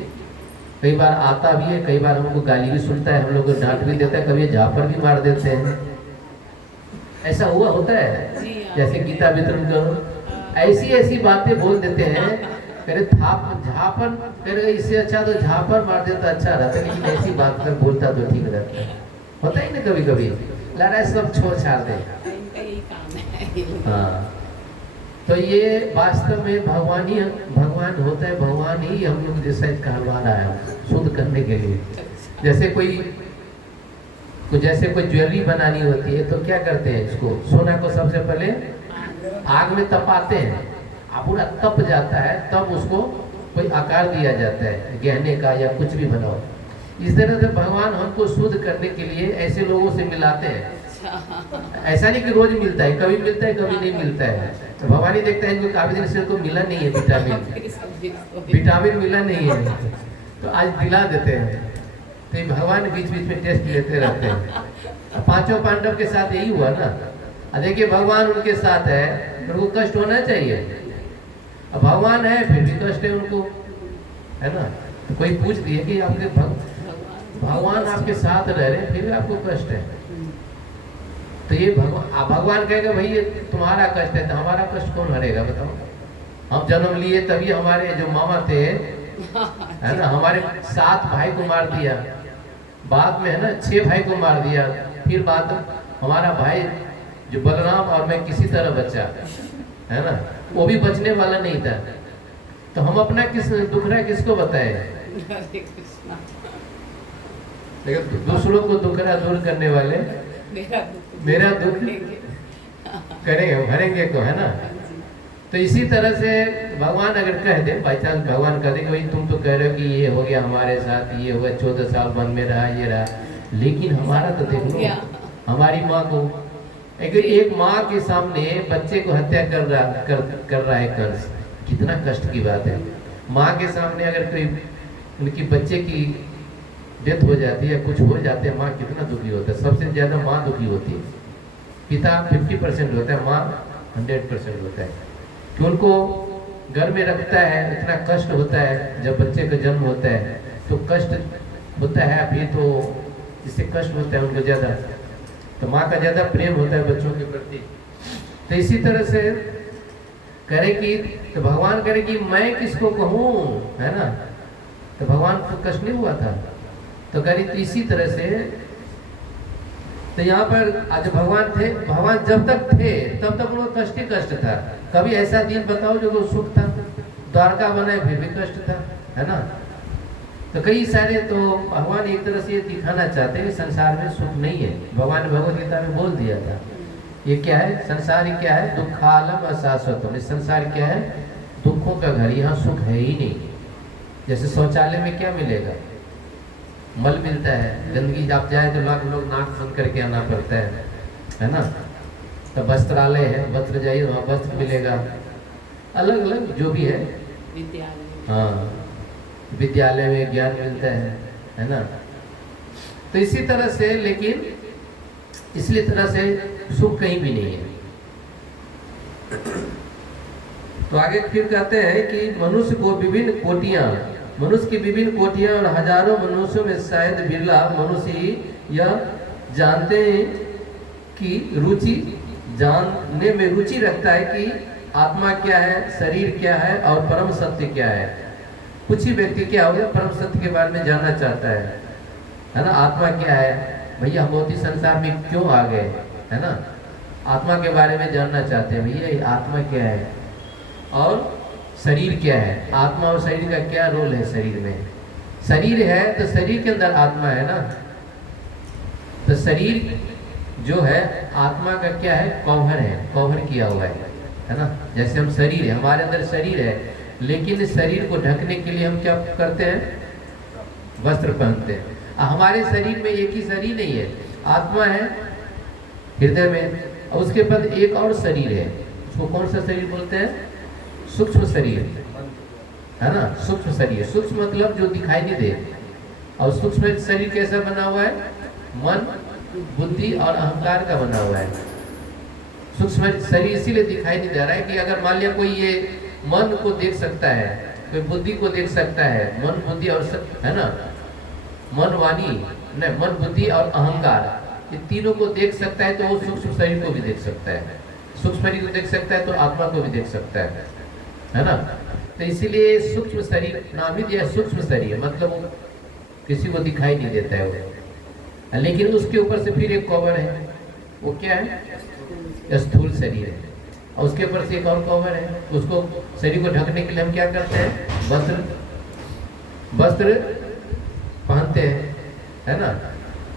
कई बार आता भी है, कई बार हमको गाली भी सुनता है, हम लोग को डांट भी देता है, कभी झापड़ भी मार देते हैं। ऐसा हुआ होता है, जैसे गीता वितरण करो, ऐसी बातें बोल देते हैं, करे झापड़ करे, इससे अच्छा तो झापड़ मार देता अच्छा रहता, लेकिन ऐसी बात कर बोलता तो ठीक रहता है। होता ही ना कभी कभी, लड़ाई सब छोड़ छाड़ दे। हाँ, तो ये वास्तव में भगवान होता है, भगवान ही हम लोग जैसा कहवा रहा है शुद्ध करने के लिए। जैसे कोई ज्वेलरी बनानी होती है तो क्या करते हैं, इसको सोना को सबसे पहले आग में तपाते हैं, पूरा तप जाता है, तब उसको कोई आकार दिया जाता है गहने का या कुछ भी बनाओ। इस तरह से भगवान हमको शुद्ध करने के लिए ऐसे लोगों से मिलाते हैं। ऐसा नहीं कि रोज मिलता है, कभी मिलता है कभी नहीं मिलता है। तो भगवान ही देखता है इनको काफी दिन से तो मिला नहीं है, विटामिन मिला नहीं है, तो आज दिला देते हैं। तो भगवान बीच बीच में टेस्ट लेते रहते हैं। 5 पांडव के साथ यही हुआ ना। देखिए भगवान उनके साथ है, उनको कष्ट होना चाहिए। अब भगवान है फिर भी कष्ट है उनको, है ना। तो कोई पूछ दिए कि आपके भगवान आपके साथ रह रहे हैं फिर भी आपको कष्ट है, तो ये भगवान कहेगा भाई ये तुम्हारा कष्ट है, तो हमारा कष्ट कौन हरेगा बताओ। हम जन्म लिए तभी हमारे जो मामा थे, है ना, हमारे 7 भाई को मार दिया, बाद में है ना 6 भाई को मार दिया, फिर बाद हमारा भाई जो बलराम और मैं किसी तरह बचा, है ना, वो भी बचने वाला नहीं था। तो हम अपना दुखड़ा किसको बताए, लेकिन दूसरों को दुखड़ा दूर करने वाले मेरा दुख करेंगे, भरेंगे को, है ना। तो इसी तरह से भगवान अगर कह दे, बाई चांस भगवान कह दे कि भाई तुम तो कह रहे हो कि ये हो गया हमारे साथ, ये हुआ 14 साल वन में रहा, ये रहा, लेकिन हमारा तो देख लो, हमारी माँ को एक माँ के सामने बच्चे को हत्या कर रहा है कर्ज, कितना कष्ट की बात है। माँ के सामने अगर कोई उनकी बच्चे की डेथ हो जाती है, कुछ हो जाते हैं, माँ कितना दुखी होता है। सबसे ज़्यादा माँ दुखी होती है। पिता 50% होता है, माँ 100% होता है कि उनको घर में रखता है। इतना कष्ट होता है जब बच्चे का जन्म होता है, तो कष्ट होता है। अभी तो इससे कष्ट होता है उनको ज़्यादा, तो माँ का ज़्यादा प्रेम होता है बच्चों के प्रति। तो इसी तरह से करे कि तो भगवान करे कि मैं किसको कहूँ, है ना। तो भगवान को कष्ट नहीं हुआ था, तो करे तो इसी तरह से। तो यहाँ पर आज भगवान थे, भगवान जब तक थे तब तक उनको कष्ट ही कष्ट था। कभी ऐसा दिन बताओ जो सुख था। द्वारका बनाए फिर भी कष्ट था, है ना। तो कई सारे, तो भगवान एक तरह से ये दिखाना चाहते हैं कि संसार में सुख नहीं है। भगवान ने भगवद गीता में बोल दिया था, ये क्या है, संसार क्या है, दुखालम अशाश्वतम। इस संसार क्या है, दुखों का घर, यहाँ सुख है ही नहीं। जैसे शौचालय में क्या मिलेगा, मल मिलता है, गंदगी। आप जाए तो लाख लोग नाक बंद करके आना पड़ता है ना। तो वस्त्रालय है, वस्त्र जाइए वहाँ वस्त्र मिलेगा, अलग अलग जो भी है। हाँ, विद्यालय में ज्ञान मिलता है ना। तो इसी तरह से, लेकिन इसलिए तरह से सुख कहीं भी नहीं है। तो आगे फिर कहते हैं कि मनुष्य को विभिन्न कोटियां, मनुष्य की विभिन्न कोटियां और हजारों मनुष्यों में शायद बिरला मनुष्य ही यह जानते हैं कि रुचि जानने में रुचि रखता है कि आत्मा क्या है, शरीर क्या है और परम सत्य क्या है। कुछ ही व्यक्ति क्या हो गया, परम सत्य के बारे में जानना चाहता है ना। आत्मा क्या है, भैया हम भौतिक संसार में क्यों आ गए, है ना। आत्मा के बारे में जानना चाहते हैं, भैया आत्मा क्या है और शरीर क्या है। आत्मा और शरीर का क्या रोल है शरीर में। शरीर है तो शरीर के अंदर आत्मा है ना। तो शरीर जो है, आत्मा का क्या है, कवर है, कवर किया हुआ है ना। जैसे हम शरीर है, हमारे अंदर शरीर है, लेकिन शरीर को ढकने के लिए हम क्या करते हैं, वस्त्र पहनते हैं। हमारे शरीर में एक ही शरीर नहीं है, आत्मा है हृदय में, और उसके बाद एक और शरीर है। उसको कौन सा शरीर बोलते हैं, सूक्ष्म शरीर, है ना। सूक्ष्म शरीर, सूक्ष्म मतलब जो दिखाई नहीं दे। और सूक्ष्म शरीर कैसा बना हुआ है, मन, बुद्धि और अहंकार का बना हुआ है। सूक्ष्म शरीर इसीलिए दिखाई नहीं दे रहा है कि अगर मान लिया कोई ये मन को देख सकता है, कोई बुद्धि को देख सकता है, मन, बुद्धि और है ना, मन, वाणी, नहीं, मन, बुद्धि और अहंकार, ये तीनों को देख सकता है, तो वो सूक्ष्म शरीर को भी देख सकता है। सूक्ष्म शरीर को देख सकता है तो आत्मा को भी देख सकता है ना। तो इसीलिए सूक्ष्म शरीर नाम ही दिया, सूक्ष्म शरीर मतलब किसी को दिखाई नहीं देता है वो। लेकिन उसके ऊपर से फिर एक कवर है, वो क्या है, स्थूल शरीर है। और उसके ऊपर से एक और कवर है, उसको शरीर को ढकने के लिए हम क्या करते हैं, वस्त्र पहनते हैं, है ना।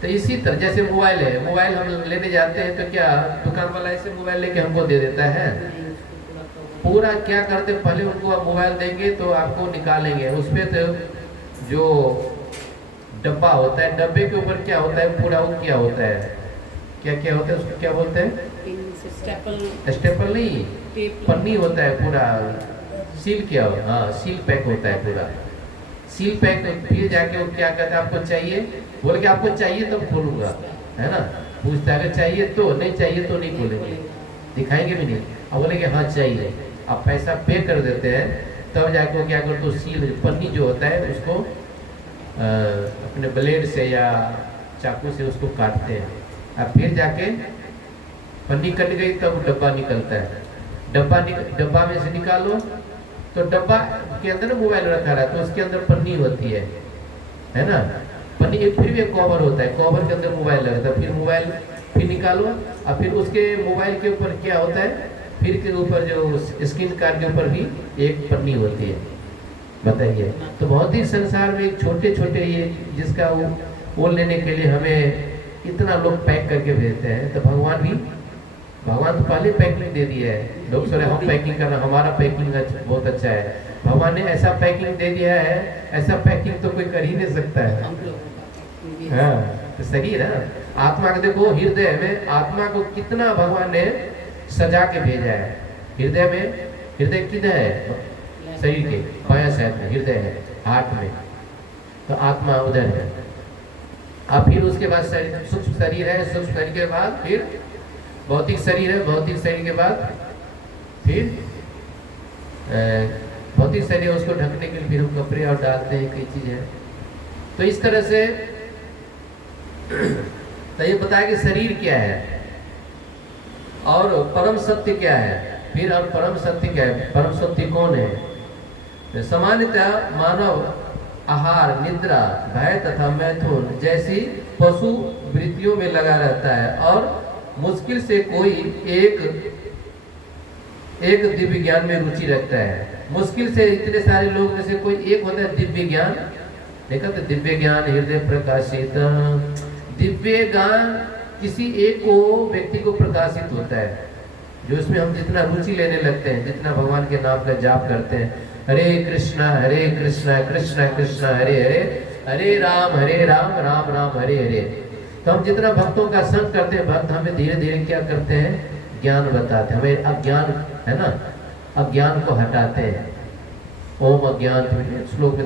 तो इसी तरह जैसे मोबाइल है, मोबाइल हम लेने जाते हैं तो क्या दुकान वाला ऐसे मोबाइल लेके हमको दे देता है, पूरा क्या करते, पहले उनको आप मोबाइल देंगे तो आपको निकालेंगे, उस पर तो जो डब्बा होता है, डब्बे के ऊपर क्या होता है, पूरा वो क्या होता है, क्या क्या होता है, उसको क्या बोलते हैं, स्टेपल नहीं, पन्नी होता है, पूरा सील किया हो, हाँ सील पैक होता है पूरा, सील पैक। फिर जाके वो क्या कहता है, आपको चाहिए, बोले कि आपको चाहिए तब खोलूंगा, है ना। पूछता है अगर चाहिए तो, नहीं चाहिए तो नहीं खोलेंगे, दिखाएंगे भी नहीं। अब बोले कि हाँ चाहिए, आप पैसा पे कर देते हैं, तब जाके वो क्या करते, सील पन्नी जो होता है उसको अपने ब्लेड से या चाकू से उसको काटते हैं। अब फिर जाके पन्नी कट गई तब डब्बा निकलता है, डब्बा में से निकालो तो डब्बा के अंदर मोबाइल रखा रहता है, तो उसके अंदर पन्नी होती है ना। पन्नी फिर भी एक कवर होता है, कवर के अंदर मोबाइल लगता है, फिर मोबाइल फिर निकालो, और फिर उसके मोबाइल के ऊपर क्या होता है, फिर के ऊपर जो स्क्रीन कार्ड के ऊपर भी एक पन्नी होती है। बताइए, तो बहुत ही संसार में छोटे छोटे ये जिसका वो लेने के लिए हमें इतना लोग पैक करके भेजते हैं। तो भगवान तो पहले पैकिंग दे दिया है, लोग सोचे हम पैकिंग करना, हमारा पैकिंग बहुत अच्छा है। भगवान ने ऐसा पैकिंग दे दिया है, ऐसा पैकिंग तो कोई कर ही नहीं सकता है। हाँ, तो शरीर है। आत्मा को देखो, हृदय में आत्मा को कितना भगवान ने सजा के भेजा है। हृदय में, हृदय किधर है? शरीर के बायां साइड में हृदय है, हार्ट में, तो आत्मा उधर है। अब फिर उसके बाद शरीर, सूक्ष्म शरीर है, सूक्ष्म शरीर के बाद फिर भौतिक शरीर है, भौतिक शरीर के बाद फिर भौतिक शरीर, उसको ढकने के लिए फिर हम कपड़े और डालते हैं, कई चीज़ है। तो इस तरह से तो ये बताया कि शरीर क्या है और परम सत्य क्या है। फिर और परम सत्य क्या है? परम सत्य कौन है? सामान्यतः मानव आहार, निद्रा, भय तथा मैथुन जैसी पशु वृत्तियों में लगा रहता है और मुश्किल से कोई एक दिव्य ज्ञान में रुचि रखता है। मुश्किल से इतने सारे लोग में से कोई एक होता है दिव्य ज्ञान। देखा तो दिव्य ज्ञान हृदय प्रकाशित, दिव्य ज्ञान किसी एक को व्यक्ति को प्रकाशित होता है, जो इसमें हम जितना रुचि लेने लगते हैं, जितना भगवान के नाम का जाप करते हैं, हरे कृष्णा कृष्णा कृष्णा हरे हरे, हरे राम राम राम हरे हरे। तो हम जितना भक्तों का संग करते हैं, भक्त हमें धीरे धीरे क्या करते हैं? ज्ञान बताते हैं। हमें अज्ञान है ना, अज्ञान को हटाते हैं। ओम अज्ञान, श्लोक में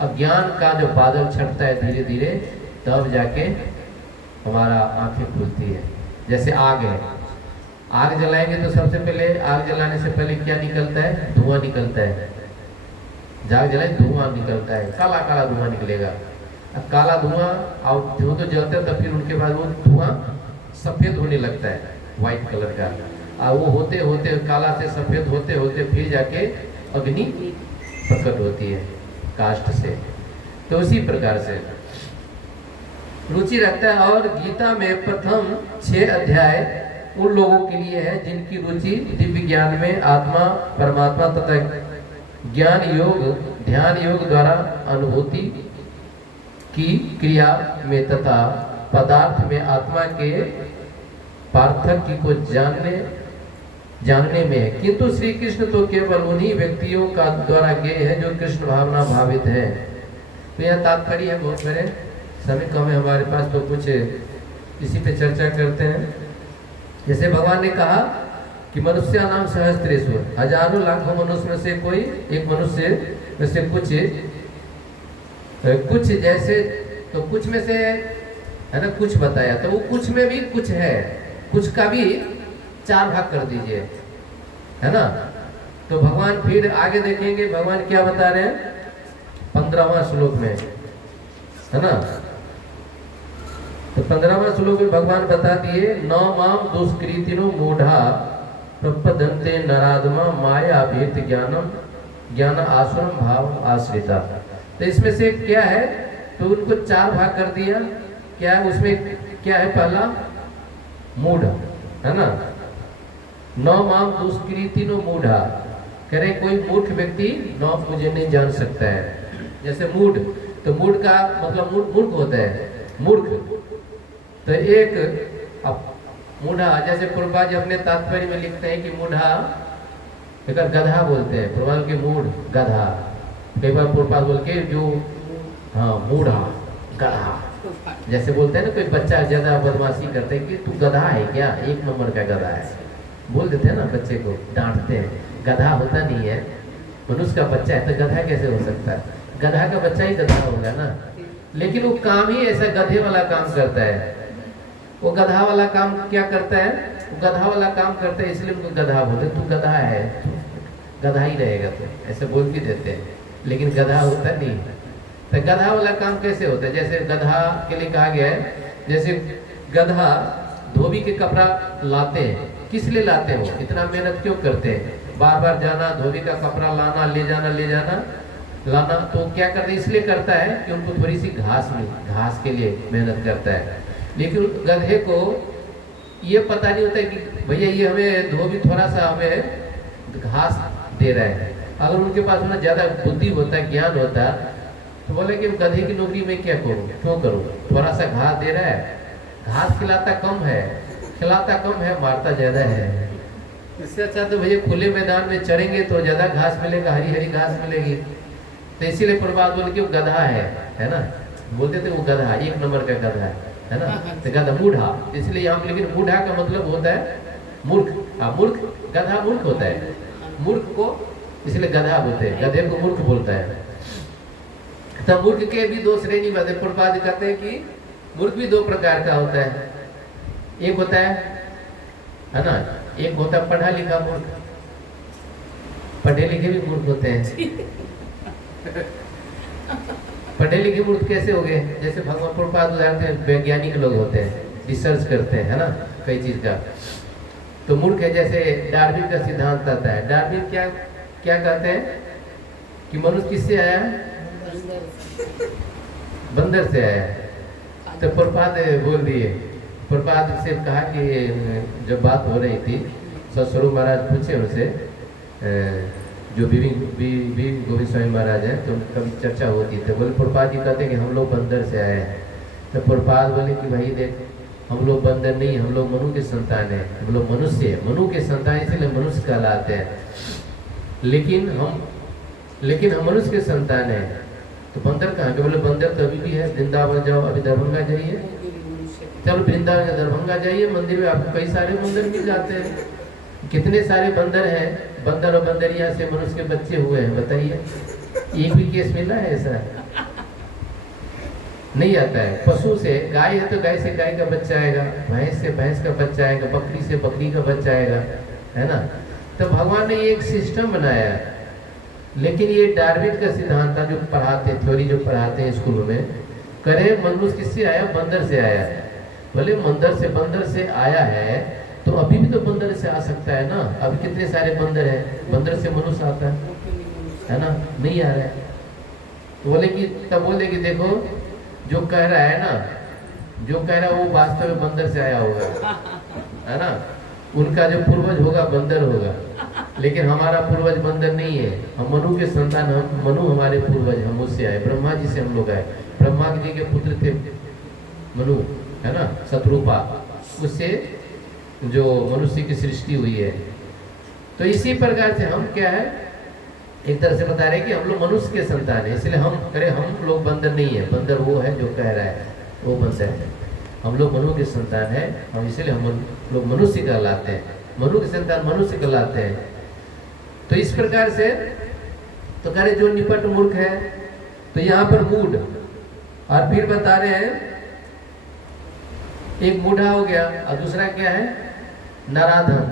अज्ञान का जो बादल छटता है धीरे धीरे, तब जाके हमारा आंखें खुलती है। जैसे आग है, आग जलाएंगे तो सबसे पहले, आग जलाने से पहले क्या निकलता है? धुआं निकलता है। जाग जलाए धुआं निकलता है, काला काला धुआं निकलेगा। अब काला धुआं और जो तो जलते हैं, तब फिर उनके बाद वो धुआं सफेद होने लगता है, व्हाइट कलर का। और वो होते होते काला से सफेद होते होते फिर जाके अग्नि प्रकट होती है काष्ठ से। तो उसी प्रकार से रुचि रखता है। और गीता में प्रथम 6 अध्याय उन लोगों के लिए है जिनकी रुचि दिव्य ज्ञान में, आत्मा परमात्मा तथा ज्ञान योग, ध्यान योग द्वारा अनुभूति की क्रिया में तथा पदार्थ में आत्मा के पार्थक्य को जानने में है। किंतु श्री कृष्ण तो केवल उन्हीं व्यक्तियों का द्वारा गेय है जो कृष्ण भावना भावित है। तो यह तात्पर्य है। बहुत बड़े समय कम है हमारे पास, तो कुछ इसी पे चर्चा करते हैं। जैसे भगवान ने कहा कि मनुष्य नाम सहस्त्रेषु, हजारों लाखों मनुष्य में से कोई एक मनुष्य में से कुछ जैसे, तो कुछ में से है ना, कुछ बताया, तो वो कुछ में भी कुछ है, कुछ का भी 4 भाग कर दीजिए, है ना। तो भगवान फिर आगे देखेंगे भगवान क्या बता रहे हैं 15वां श्लोक में, है ना। तो 15वां श्लोक में भगवान बता दिए, न माम दुष्कृतिनो मूढ़ा प्रपदन्ते नराधमा माया भीत ज्ञानम ज्ञान आश्रम भाव आश्रिता। तो इसमें से क्या है, तो उनको 4 भाग कर दिया। क्या है उसमें, क्या है? पहला मूढ़, है ना। न माम दुष्कृतिनो मूढ़ा, कह रहे कोई मूर्ख व्यक्ति न मुझे नहीं जान सकता है। जैसे मूढ़, तो मूढ़ का मतलब मूर्ख होता है, मूर्ख। तो एक अब मूढ़ा, जैसे प्रभा जी अपने तात्पर्य में लिखते हैं कि मूढ़ा एक गधा बोलते हैं, प्रभा के मूढ़ गधा, कई बार प्रभा बोल के जो हाँ मूढ़ा गधा, जैसे बोलते हैं ना कोई बच्चा ज्यादा बदमाशी करते हैं कि तू गधा है क्या, 1 नंबर का गधा है, बोल देते हैं ना बच्चे को, डांटते हैं। गधा होता नहीं है, मनुष्य का बच्चा है, तो गधा कैसे हो सकता है? गधा का बच्चा ही गधा होगा ना। लेकिन वो काम ही ऐसा गधे वाला काम करता है। वो गधा वाला काम क्या करता है? वो गधा वाला काम करता है, इसलिए उनको गधा बोलते हैं। तू गधा है, गधा ही रहेगा, तो ऐसे बोल भी देते हैं, लेकिन गधा होता नहीं। तो गधा वाला काम कैसे होता है? जैसे गधा के लिए कहा गया है, जैसे गधा धोबी के कपड़ा लाते हैं, किस लिए लाते हैं? वो इतना मेहनत क्यों करते हैं? बार बार जाना, धोबी का कपड़ा लाना, ले जाना लाना, तो क्या करते हैं? इसलिए करता है कि उनको थोड़ी सी घास के लिए मेहनत करता है। लेकिन गधे को ये पता नहीं होता कि भैया ये हमें धोबी थोड़ा सा हमें घास दे रहा है। अगर उनके पास ना ज़्यादा बुद्धि होता, ज्ञान होता, तो बोले कि गधे की नौकरी में क्या करूँ, क्यों करूँ? थोड़ा सा घास दे रहा है, घास खिलाता कम है, मारता ज़्यादा है। इससे अच्छा तो भैया खुले मैदान में चरेंगे तो ज़्यादा घास मिलेगा, हरी हरी घास मिलेगी। तो इसीलिए प्रभात बोल के गधा है ना। बोलते थे वो गधा, 1 नंबर का गधा है ना, तो गधा मूढ़ा, इसलिए यहाँ पे, लेकिन मूढ़ा का मतलब होता है मूर्ख। मूर्ख, गधा मूर्ख होता है, मूर्ख को इसलिए गधा बोलते हैं, गधे को मूर्ख बोलता है। तब मूर्ख के भी 2 श्रेणी में प्रभुपाद कहते हैं कि मूर्ख भी 2 प्रकार का होता है। एक होता है ना, एक होता है पढ़ा लिखा मूर्ख, पढ़े लिखे भी मूर्ख होते हैं। पढ़े लिखे मूर्ख कैसे हो गए? जैसे भगवान प्रभुपाद उदाहरण हैं, वैज्ञानिक लोग होते हैं, रिसर्च करते हैं, है ना, कई चीज का। तो मूर्ख है, जैसे डार्विन का सिद्धांत आता है। डार्विन क्या क्या कहते हैं कि मनुष्य किससे आया है? बंदर से आया है। तो प्रभुपाद बोल दिए, प्रभुपाद से कहा कि जब बात हो रही थी, सतस्वरूप महाराज पूछे उनसे, जो विवेक गोविंद स्वामी महाराज हैं, तो कभी चर्चा होती थी, बोले प्रभुपाद जी कहते हैं कि हम लोग बंदर से आए हैं। तो प्रभुपाद बोले कि भाई देख, हम लोग बंदर नहीं, हम लोग मनु के संतान हैं, हम लोग मनुष्य हैं, मनु के संतान, इसलिए मनुष्य कहलाते हैं। लेकिन हम मनुष्य के संतान हैं, तो बंदर कहाँ के? बोले बंदर तो अभी भी है, वृंदावन जाओ, अभी दरभंगा जाइए, चलो वृंदावन या दरभंगा जाइए, मंदिर में आपको कई सारे बंदर मिल जाते हैं। कितने सारे बंदर हैं, बंदर और बंदरिया से मनुष्य के बच्चे हुए हैं, बताइए, एक भी केस मिला है ऐसा? नहीं आता है। पशु से, गाय है तो गाय से गाय का बच्चा आएगा, भैंस से भैंस का बच्चा आएगा, बकरी से बकरी का बच्चा आएगा, है ना। तो भगवान ने एक सिस्टम बनाया। लेकिन ये डार्विन का सिद्धांत था, जो पढ़ाते, थ्योरी जो पढ़ाते हैं स्कूलों में, करे मनुष्य किससे आया? बंदर से आया। बोले बंदर से आया है, तो अभी भी तो बंदर से आ सकता है ना। अभी कितने सारे बंदर हैं, बंदर से मनुष्य आता है ना, नहीं आ रहा है। तो बोले कि, तब बोले कि देखो, जो कह रहा है ना, जो कह रहा है वो वास्तव में बंदर से आया होगा, है ना। उनका जो पूर्वज होगा बंदर होगा, लेकिन हमारा पूर्वज बंदर नहीं है, हम मनु के संतान, हम मनु हमारे पूर्वज, हम उससे आए, ब्रह्मा जी से हम लोग आए। ब्रह्मा जी के पुत्र थे मनु, है ना, शत्रुपा, उससे जो मनुष्य की सृष्टि हुई है। तो इसी प्रकार से हम क्या है, एक तरह से बता रहे हैं कि हम लोग मनुष्य के संतान है, इसलिए हम करें, हम लोग बंदर नहीं है, बंदर वो है जो कह रहा है, वो बंदर है। हम लोग मनु के संतान है, हम इसलिए हम लोग मनुष्य कहलाते हैं, मनु के संतान मनुष्य कहलाते हैं। तो इस प्रकार से तो करे जो निपट मूर्ख है, तो यहाँ पर मूढ़, और फिर बता रहे हैं एक मूढ़ा हो गया, और दूसरा क्या है? नराधम।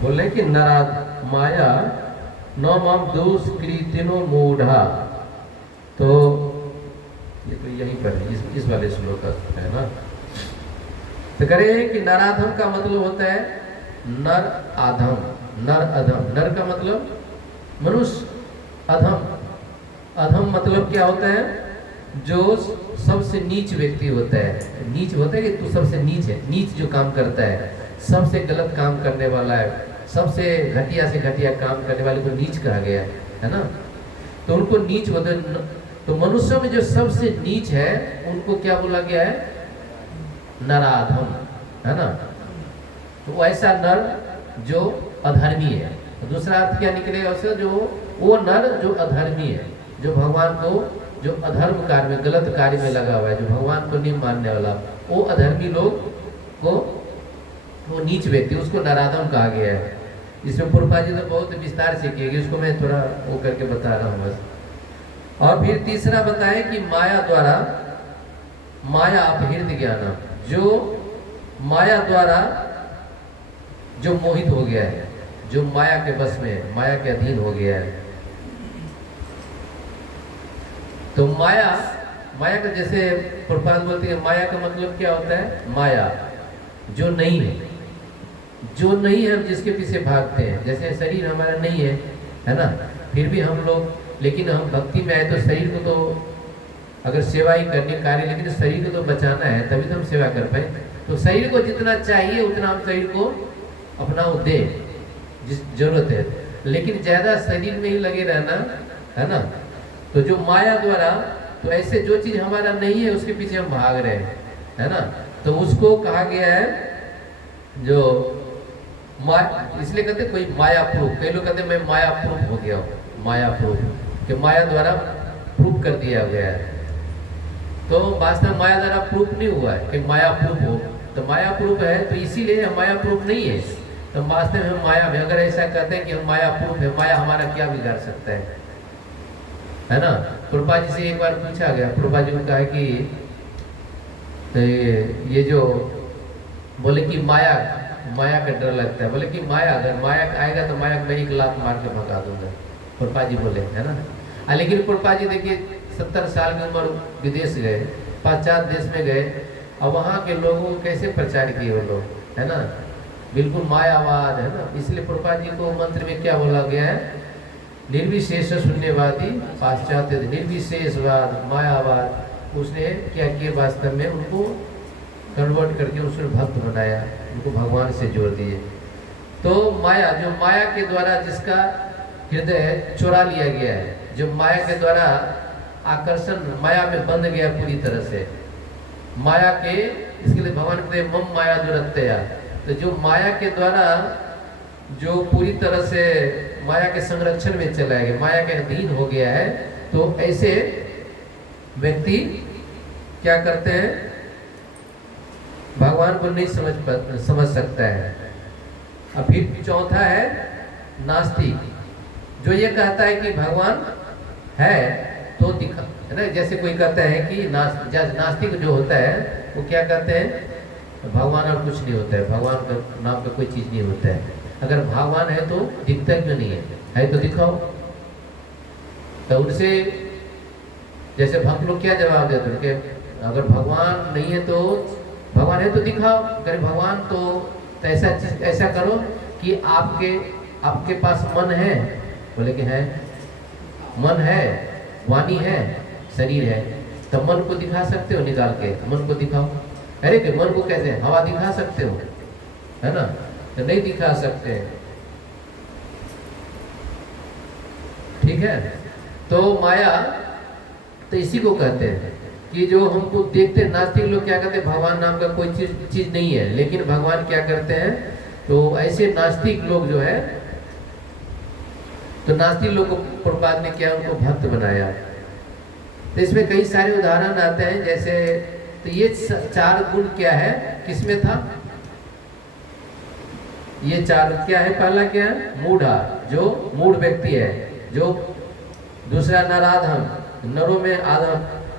बोले कि नराध माया नौ माम दोष कृतिनो मूढ़ा। तो ये तो यहीं पर है, इस वाले श्लोक है ना। तो करें कि नराधम का मतलब होता है नर आधम, नर अधम। नर का मतलब मनुष्य, अधम, अधम मतलब क्या होता है? जो सबसे नीच व्यक्ति होता है। नीच होता है कि तू सबसे नीच है, नीच जो काम करता है, सबसे गलत काम करने वाला है, सबसे घटिया से घटिया काम करने वाले को नीच कहा गया है ना। तो उनको नीच होते, तो मनुष्य में जो सबसे नीच है उनको क्या बोला गया है? नराधम, है ना। तो ऐसा नर जो अधर्मी है। तो दूसरा अर्थ क्या निकलेगा उसका? जो वो नर जो अधर्मी है, जो भगवान को, जो अधर्म कार्य में, गलत कार्य में लगा हुआ है, जो भगवान को नहीं मानने वाला, वो अधर्मी लोग को, वो नीच व्यक्ति, उसको नराधम कहा गया है। इसमें प्रभुपाद जी तो बहुत विस्तार से किए, उसको मैं थोड़ा वो करके बता रहा हूँ बस। और फिर तीसरा बताए कि माया द्वारा, माया अपहृत ज्ञान, जो माया द्वारा जो मोहित हो गया है, जो माया के बस में, माया के अधीन हो गया है। तो माया, माया का जैसे प्रभुपाद बोलते हैं, माया का मतलब क्या होता है? माया जो नहीं है, जो नहीं है, हम जिसके पीछे भागते हैं। जैसे शरीर हमारा नहीं है ना, फिर भी हम लोग, लेकिन हम भक्ति में आए तो शरीर को तो अगर सेवा ही करनी कार्य, लेकिन शरीर को तो बचाना है, तभी तो हम सेवा कर पाए। तो शरीर को जितना चाहिए उतना हम शरीर को अपना दे, जिस जरूरत है, लेकिन ज़्यादा शरीर में ही लगे रहना, है ना। तो जो माया द्वारा, तो ऐसे जो चीज़ हमारा नहीं है उसके पीछे हम भाग रहे हैं, है ना। तो उसको कहा गया है जो इसलिए कहते कोई माया प्रूफ, कई लोग कहते मैं माया प्रूफ हो गया हूँ, माया प्रूफ, कि माया द्वारा प्रूफ कर दिया गया है। तो वास्तव में माया द्वारा प्रूफ नहीं हुआ है कि माया प्रूफ हो, तो माया प्रूफ है तो इसीलिए हम माया प्रूफ नहीं है। तो वास्तव में हम माया में अगर ऐसा कहते हैं कि हम माया प्रूफ है, माया हमारा क्या बिगाड़ सकता है ना। प्रभुपाद जी से एक बार पूछा गया, प्रभुपाद जी ने कहा कि ये जो बोले कि माया का डर लगता है, बोले कि माया अगर माया आएगा तो माया मैं 1 लाख मार के भगा दूंगा, प्रभुपाद जी बोले, है ना। लेकिन प्रभुपाद जी देखिए 70 साल की उम्र विदेश गए, पाश्चात्य देश में गए, और वहाँ के लोगों को कैसे प्रचार किए वो लोग, है ना, बिल्कुल मायावाद, है ना। इसलिए प्रभुपाद जी को मंत्र में क्या बोला गया है, निर्विशेष शून्यवादी पाश्चात्य, निर्विशेषवाद मायावाद, उसने क्या किया वास्तव में उनको कन्वर्ट करके उसको भक्त बनाया, उनको भगवान से जोड़ दिए। तो माया, जो माया के द्वारा जिसका हृदय चुरा लिया गया है, जो माया के द्वारा आकर्षण माया में बंध गया पूरी तरह से, माया के, इसके लिए भगवान कहते हैं मम माया दुरत्यया। तो जो माया के द्वारा जो पूरी तरह से माया के संरक्षण में चला गया, माया के अधीन हो गया है, तो ऐसे व्यक्ति क्या करते हैं, भगवान को नहीं समझ सकता है। अब फिर चौथा है नास्तिक, जो ये कहता है कि भगवान है तो दिखा, है ना। जैसे कोई कहता है कि नास्तिक जो होता है वो क्या कहते हैं, भगवान और कुछ नहीं होता है, भगवान का नाम का कोई चीज नहीं होता है। अगर भगवान है तो दिखता क्यों नहीं है तो दिखाओ। तो उनसे जैसे भक्त लोग क्या जवाब देते हैं कि अगर भगवान नहीं है तो, भगवान है तो दिखाओ, अगर भगवान तो ऐसा करो कि आपके पास मन है, बोले कि है, मन है, वाणी है, शरीर है, तो मन को दिखा सकते हो, निकाल के मन को दिखाओ। अरे कि मन को कैसे हवा दिखा सकते हो, है ना, तो नहीं दिखा सकते, ठीक है। तो माया तो इसी को कहते हैं कि जो हमको देखते, नास्तिक लोग क्या कहते हैं, भगवान नाम का कोई चीज नहीं है, लेकिन भगवान क्या करते हैं, तो ऐसे नास्तिक लोग जो है, तो नास्तिक लोग को प्रभुपाद ने क्या उनको भक्त बनाया। तो इसमें कई सारे उदाहरण आते हैं, जैसे तो ये 4 गुण क्या है, किसमें था, ये 4 क्या है, पहला क्या है, मूढ़ा, जो मूढ़ व्यक्ति है, जो दूसरा नराधम, नरों में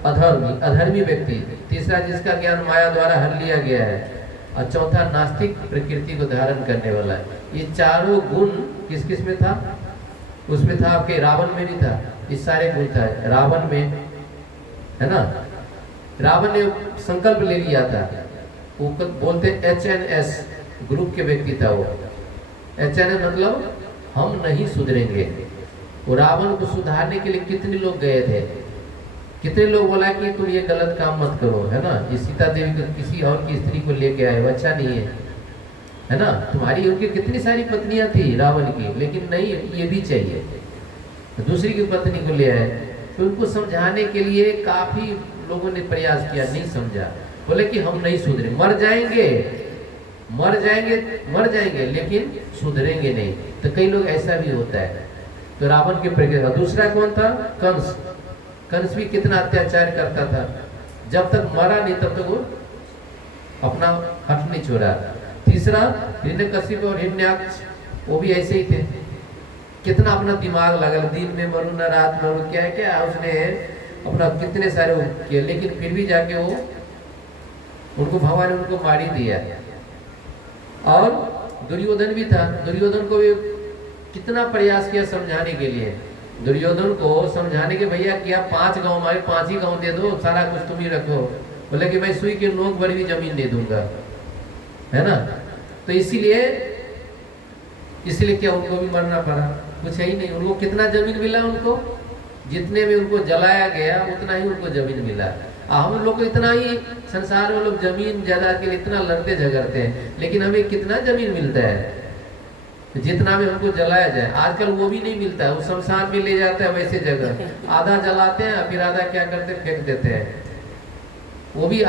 अधर्मी व्यक्ति, तीसरा जिसका ज्ञान माया द्वारा हर लिया गया है, और चौथा नास्तिक, प्रकृति को धारण करने वाला है। ये चारों गुण किस किस में था, उसमें था आपके रावण में भी था, ये सारे गुण था रावण में, है ना। रावण ने संकल्प ले लिया था, वो बोलते HNS ग्रुप के व्यक्ति था वो। HNS मतलब हम नहीं सुधरेंगे। वो रावण को सुधारने के लिए कितने लोग गए थे, कितने लोग बोला कि तुम ये गलत काम मत करो, है ना। ये सीता देवी को किसी और की स्त्री को लेके आए, वो अच्छा नहीं है ना। तुम्हारी उनकी कितनी सारी पत्नियां थी रावण की, लेकिन नहीं, ये भी चाहिए, दूसरी की पत्नी को ले आए। तो उनको समझाने के लिए काफी लोगों ने प्रयास किया, नहीं समझा, बोले कि हम नहीं सुधरे, मर जाएंगे लेकिन सुधरेंगे नहीं। तो कई लोग ऐसा भी होता है। तो रावण के प्रकृति। दूसरा कौन था, कंस भी कितना अत्याचार करता था, जब तक मरा नहीं तब तक वो अपना हट नहीं छोड़ा। तीसरा हिरण्यकशिप और हिरण्याक्ष, वो भी ऐसे ही थे, कितना अपना दिमाग लगा, दिन में मरू न रात मरू, क्या उसने अपना कितने सारे किए, लेकिन फिर भी जाके वो उनको भगवान ने उनको मार ही दिया। और दुर्योधन भी था, दुर्योधन को भी कितना प्रयास किया समझाने के लिए, दुर्योधन को समझाने के भैया किया 5 गांव हमारे 5 ही गांव दे दो, सारा कुछ तुम ही रखो, बोले कि मैं सुई के नोक भर भी जमीन दे दूंगा, है ना। तो इसीलिए क्या उनको भी मरना पड़ा, कुछ है ही नहीं। उनको कितना जमीन मिला, उनको जितने में उनको जलाया गया उतना ही उनको जमीन मिला। हम लोग को इतना ही, संसार में लोग जमीन जायदाद के लिए इतना लड़ते झगड़ते हैं, लेकिन हमें कितना जमीन मिलता है, जितना में हमको जलाया जाए। आजकल वो भी नहीं मिलता है, वो शमशान में ले जाते हैं वैसे जगह, आधा जलाते हैं फिर आधा क्या करते हैं, फेंक देते हैं, वो भी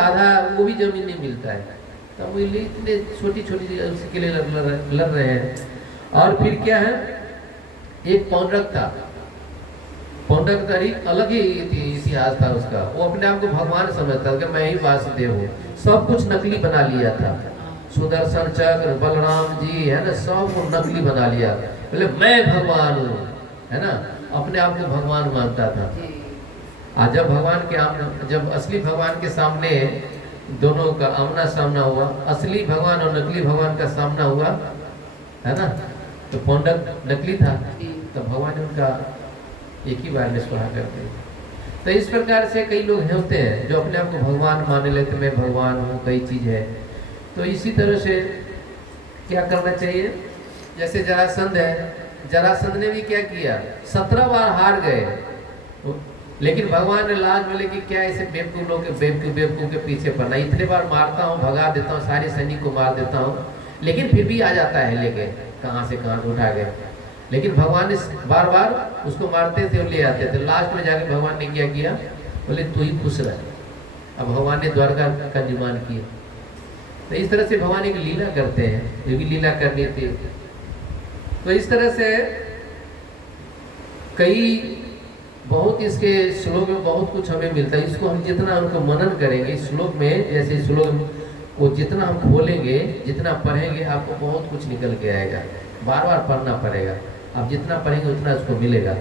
जमीन नहीं मिलता है। तो वो इतने छोटी उसके लिए लड़ रहे हैं। और फिर क्या है, एक पौंड्रक था, पौंडक का एक अलग ही इतिहास था उसका। वो अपने आप को भगवान समझता था कि मैं ही वासुदेव हूँ। सब कुछ नकली बना लिया था। सुदर्शन चक्र, बलराम जी है ना, सब को नकली बना लिया। बोले मैं भगवान हूँ, है ना, अपने आप को भगवान मानता था। आज जब भगवान के जब असली भगवान के सामने दोनों का आमना सामना हुआ, असली भगवान और नकली भगवान का सामना हुआ, है ना, तो पौंडक नकली था, तो भगवान उनका एक ही बार में स्वाहा कर दिया। तो इस प्रकार से कई लोग होते हैं जो अपने आप को भगवान माने लेते, मैं भगवान हूँ, कई चीज़ है। तो इसी तरह से क्या करना चाहिए? जैसे जरासंध है, जरासंध ने भी क्या किया, 17 बार हार गए, लेकिन भगवान ने लाज बोले कि क्या ऐसे बेवकूफ लोग बेवकूफ के पीछे पड़ना, इतने बार मारता हूँ, भगा देता हूँ, सारे सैनिक को मार देता हूँ, लेकिन फिर भी आ जाता है लेके, कहाँ से कहाँ उठा गए। लेकिन भगवान ने बार बार उसको मारते थे और ले आते थे। लास्ट में जाके भगवान ने क्या किया, बोले तू ही खुश रह। अब भगवान ने द्वारका का निर्माण किया। तो इस तरह से भगवान एक लीला करते हैं, ये भी लीला करनी थी। तो इस तरह से कई बहुत इसके श्लोक में बहुत कुछ हमें मिलता है। इसको हम जितना उनको मनन करेंगे इस श्लोक में, जैसे श्लोक को जितना हम खोलेंगे, जितना पढ़ेंगे, आपको बहुत कुछ निकल के आएगा। बार बार पढ़ना पड़ेगा, आप जितना पढ़ेंगे उतना उसको मिलेगा।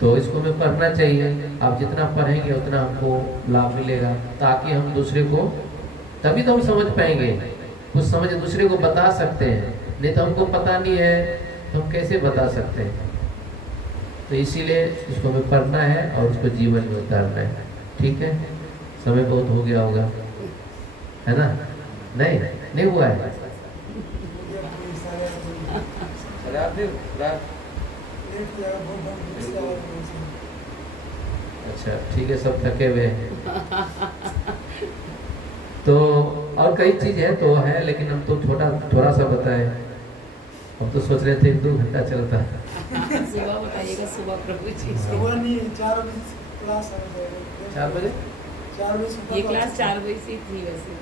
तो इसको हमें पढ़ना चाहिए। आप जितना पढ़ेंगे उतना हमको लाभ मिलेगा, ताकि हम दूसरे को, तभी तो हम समझ पाएंगे, कुछ समझ दूसरे को बता सकते हैं। नहीं तो हमको पता नहीं है तो हम कैसे बता सकते हैं। तो इसीलिए इसको हमें पढ़ना है और उसको जीवन में उतारना है। ठीक है, समय बहुत हो गया होगा, है ना? नहीं हुआ है। अच्छा ठीक है, सब थके हुए हैं। तो और कई चीज है तो है, लेकिन हम तो थोड़ा सा बताएं। हम तो सोच रहे थे 2 घंटा चलता है। सुबह बताइएगा, सुबह प्रभु जी से। 4 बजे ये क्लास 4 बजे से थी वैसे,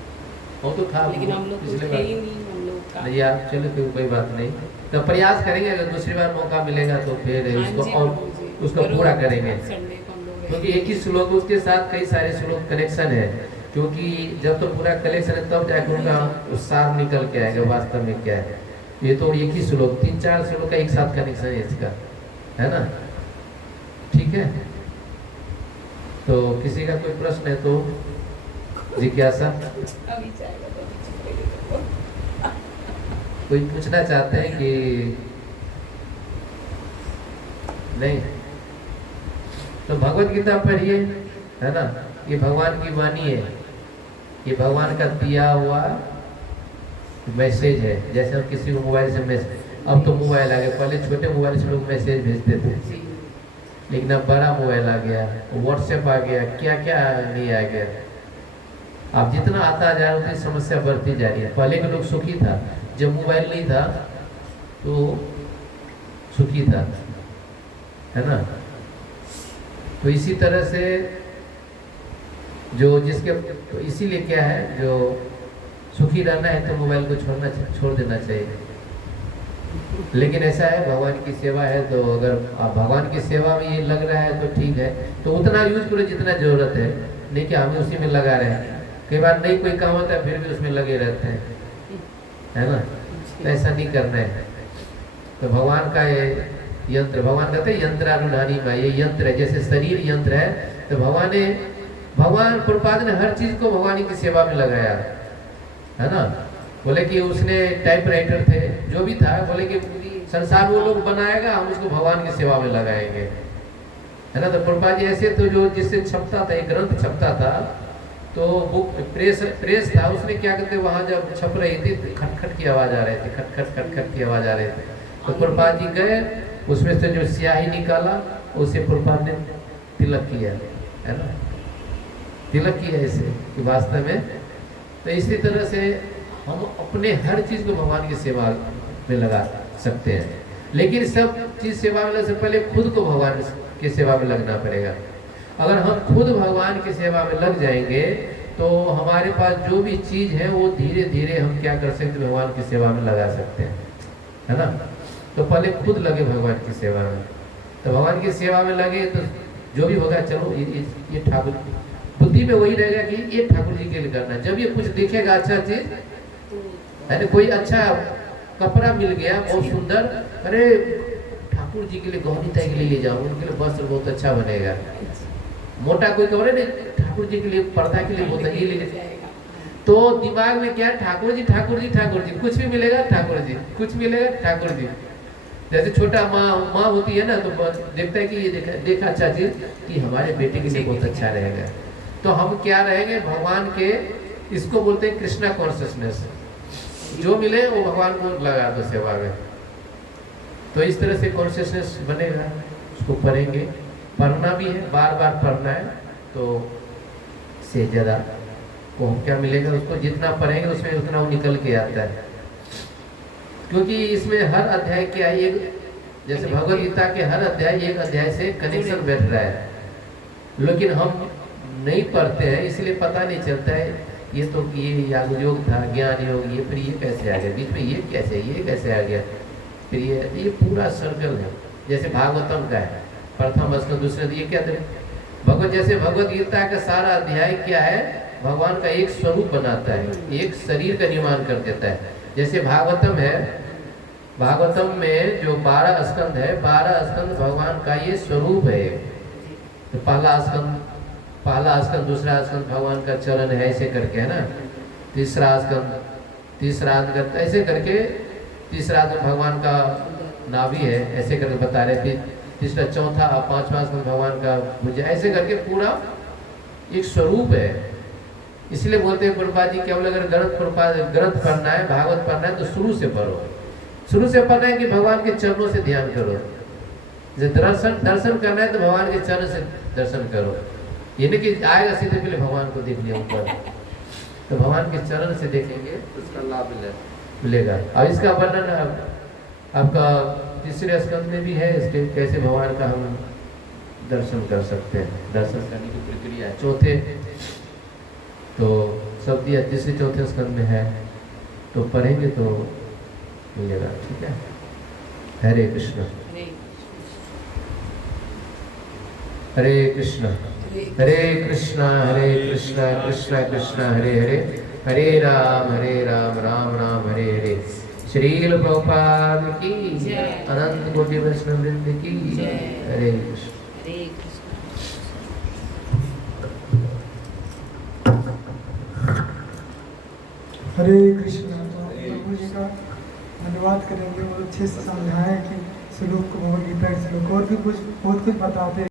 वो तो था, लेकिन हम लोग पिछले थे बार ही नहीं, हम लोग का। नहीं यार, चलो कोई बात नहीं। तो प्रयास करेंगे, अगर दूसरी बार मौका मिलेगा तो फिर हाँ उसको जी, और प्रभु जी। उसको पूरा करेंगे। संडे को हम लोग क्योंकि एक ही श्लोक, उसके साथ कई सारे श्लोक कनेक्शन है। क्योंकि जब तो पूरा कलेक्शन है तब जाकर उनका सार निकल के आएगा वास्तव में क्या है। ये तो एक ही श्लोक, 3-4 श्लोक का एक साथ कनेक्शन है इसका, है ना? ठीक है, तो किसी का कोई प्रश्न है तो जिज्ञासा, अभी जाएगा तो कोई पूछना चाहते हैं कि नहीं? तो भगवत गीता पढ़िए, है ना? ये भगवान की वाणी है, ये भगवान का दिया हुआ मैसेज है। जैसे हम किसी को मोबाइल से मैसेज, अब तो मोबाइल आ गया, पहले छोटे मोबाइल से लोग मैसेज भेजते थे, लेकिन अब बड़ा मोबाइल आ गया, व्हाट्सएप आ गया, क्या क्या नहीं आ गया। अब जितना आता जा रहा है उतनी समस्या बढ़ती जा रही है। पहले के लोग सुखी था, जब मोबाइल नहीं था तो सुखी था, है ना? तो इसी तरह से जो जिसके, तो इसीलिए क्या है, जो सुखी रहना है तो मोबाइल को छोड़ देना चाहिए। लेकिन ऐसा है, भगवान की सेवा है, तो अगर आप भगवान की सेवा में ये लग रहा है तो ठीक है, तो उतना यूज करो जितना जरूरत है, नहीं कि हमें उसी में लगा रहे हैं। कई बार नहीं कोई काम होता है फिर भी उसमें लगे रहते हैं, है ना? तो ऐसा नहीं करना है। तो भगवान का ये यंत्र, भगवान कहते हैं यंत्रारूढ़ानी माँ, ये यंत्र है, जैसे शरीर यंत्र है, तो भगवान प्रभुपाद ने हर चीज को भगवान की सेवा में लगाया, है ना? बोले कि उसने टाइपराइटर थे, जो भी था, बोले कि संसार वो लोग बनाएगा, हम उसको भगवान की सेवा में लगाएंगे, है ना? तो प्रभुपाद जी ऐसे तो जो जिससे छपता था, एक ग्रंथ छपता था, तो बुक प्रेस था, उसने क्या कहते वहाँ जब छप रही थी खटखट की आवाज आ रही थी, खटखट की आवाज आ रही थी। तो प्रभुपाद जी गए, उसमें से जो स्याही निकाला, उसे प्रभुपाद ने तिलक किया, है ना? तिलक किया ऐसे कि वास्तव में। तो इसी तरह से हम अपने हर चीज को भगवान की सेवा में लगा सकते हैं, लेकिन सब चीज सेवा में लगने से पहले खुद को भगवान की सेवा में लगना पड़ेगा। अगर हम खुद भगवान की सेवा में लग जाएंगे तो हमारे पास जो भी चीज है वो धीरे धीरे हम क्या कर सकते हैं, भगवान की सेवा में लगा सकते हैं, है ना? तो पहले खुद लगे भगवान की सेवा में, तो भगवान की सेवा में लगे तो जो भी होगा चलो ये ठाकुर बुद्धि में वही रहेगा कि ये ठाकुर जी के लिए करना। जब ये कुछ दिखेगा अच्छा चीज है ना, कोई अच्छा कपड़ा मिल गया बहुत सुंदर, अरे ठाकुर जी के लिए गौरीता के लिए ले जाओ, उनके लिए वस्त्र बहुत अच्छा बनेगा। मोटा कोई कपड़े नहीं, ठाकुर जी के लिए पर्दा के लिए बहुत ये ले, तो दिमाग में क्या ठाकुर जी ठाकुर जी ठाकुर जी, कुछ भी मिलेगा ठाकुर जी, कुछ मिलेगा ठाकुर जी। जैसे छोटा माँ होती है ना, तो देखता है कि ये देखा अच्छा चीज कि हमारे बेटे के लिए बहुत अच्छा रहेगा, तो हम क्या रहेंगे भगवान के, इसको बोलते हैं कृष्णा कॉन्शियसनेस। जो मिले वो भगवान को लगा दो सेवा में, तो इस तरह से कॉन्शियसनेस बनेगा। उसको पढ़ेंगे, पढ़ना भी है, बार बार पढ़ना है, तो से ज़्यादा को क्या मिलेगा, उसको जितना पढ़ेंगे उसमें उतना वो निकल के आता है। क्योंकि इसमें हर अध्याय क्या है, जैसे भगवद गीता के हर अध्याय एक अध्याय से कनेक्शन बैठ रहा है, लेकिन हम नहीं पढ़ते हैं इसलिए पता नहीं चलता है। ये तो ये याग योग था, ज्ञान योग, ये फिर ये कैसे आ गया बीच में, ये कैसे आ गया, फिर ये पूरा सर्कल है। जैसे भागवतम का है प्रथम स्कंद, दूसरे, ये क्या थे जैसे भगवद गीता का सारा अध्याय क्या है, भगवान का एक स्वरूप बनाता है, एक शरीर का निर्माण कर देता है। जैसे भागवतम है, भागवतम में जो 12 स्कंद है, 12 स्कंद भगवान का ये स्वरूप है। तो पहला स्कंद, दूसरा स्कंद भगवान का चरण है ऐसे करके, है ना, तीसरा स्कंद ऐसे करके, तीसरा तो भगवान का नाभि है ऐसे करके बता रहे थे, तीसरा, चौथा और पांचवा स्कंद भगवान का भुजा, ऐसे करके पूरा एक स्वरूप है। इसलिए बोलते हैं प्रभुपाद जी क्या बोले, अगर ग्रंथ पढ़ना है, भागवत पढ़ना है तो शुरू से पढ़ो। शुरू से पढ़ना है कि भगवान के चरणों से ध्यान करो। जब दर्शन करना है तो भगवान के चरण से दर्शन करो, ये नहीं कि आएगा सीधे पहले भगवान को देख लिया ऊपर, तो भगवान के चरण से देखेंगे तो उसका लाभ मिलेगा। और इसका वर्णन आपका तीसरे स्कंद में भी है, इसके कैसे भगवान का हम दर्शन कर सकते हैं, दर्शन करने की प्रक्रिया। चौथे तो सब दिया, तीसरे चौथे स्कंद में है, तो पढ़ेंगे तो मिलेगा। ठीक है, हरे कृष्ण हरे कृष्ण हरे कृष्णा कृष्ण कृष्ण हरे हरे, हरे राम राम राम हरे हरे। श्रील प्रभुपाद की, अनंत कोटि वैष्णव वृंद की, हरे कृष्ण। हरे कृष्ण। प्रभु जी का धन्यवाद करेंगे, और अच्छे से समझाएं कि श्लोक को, भगवद गीता के श्लोक और भी कुछ बहुत कुछ बताते हैं।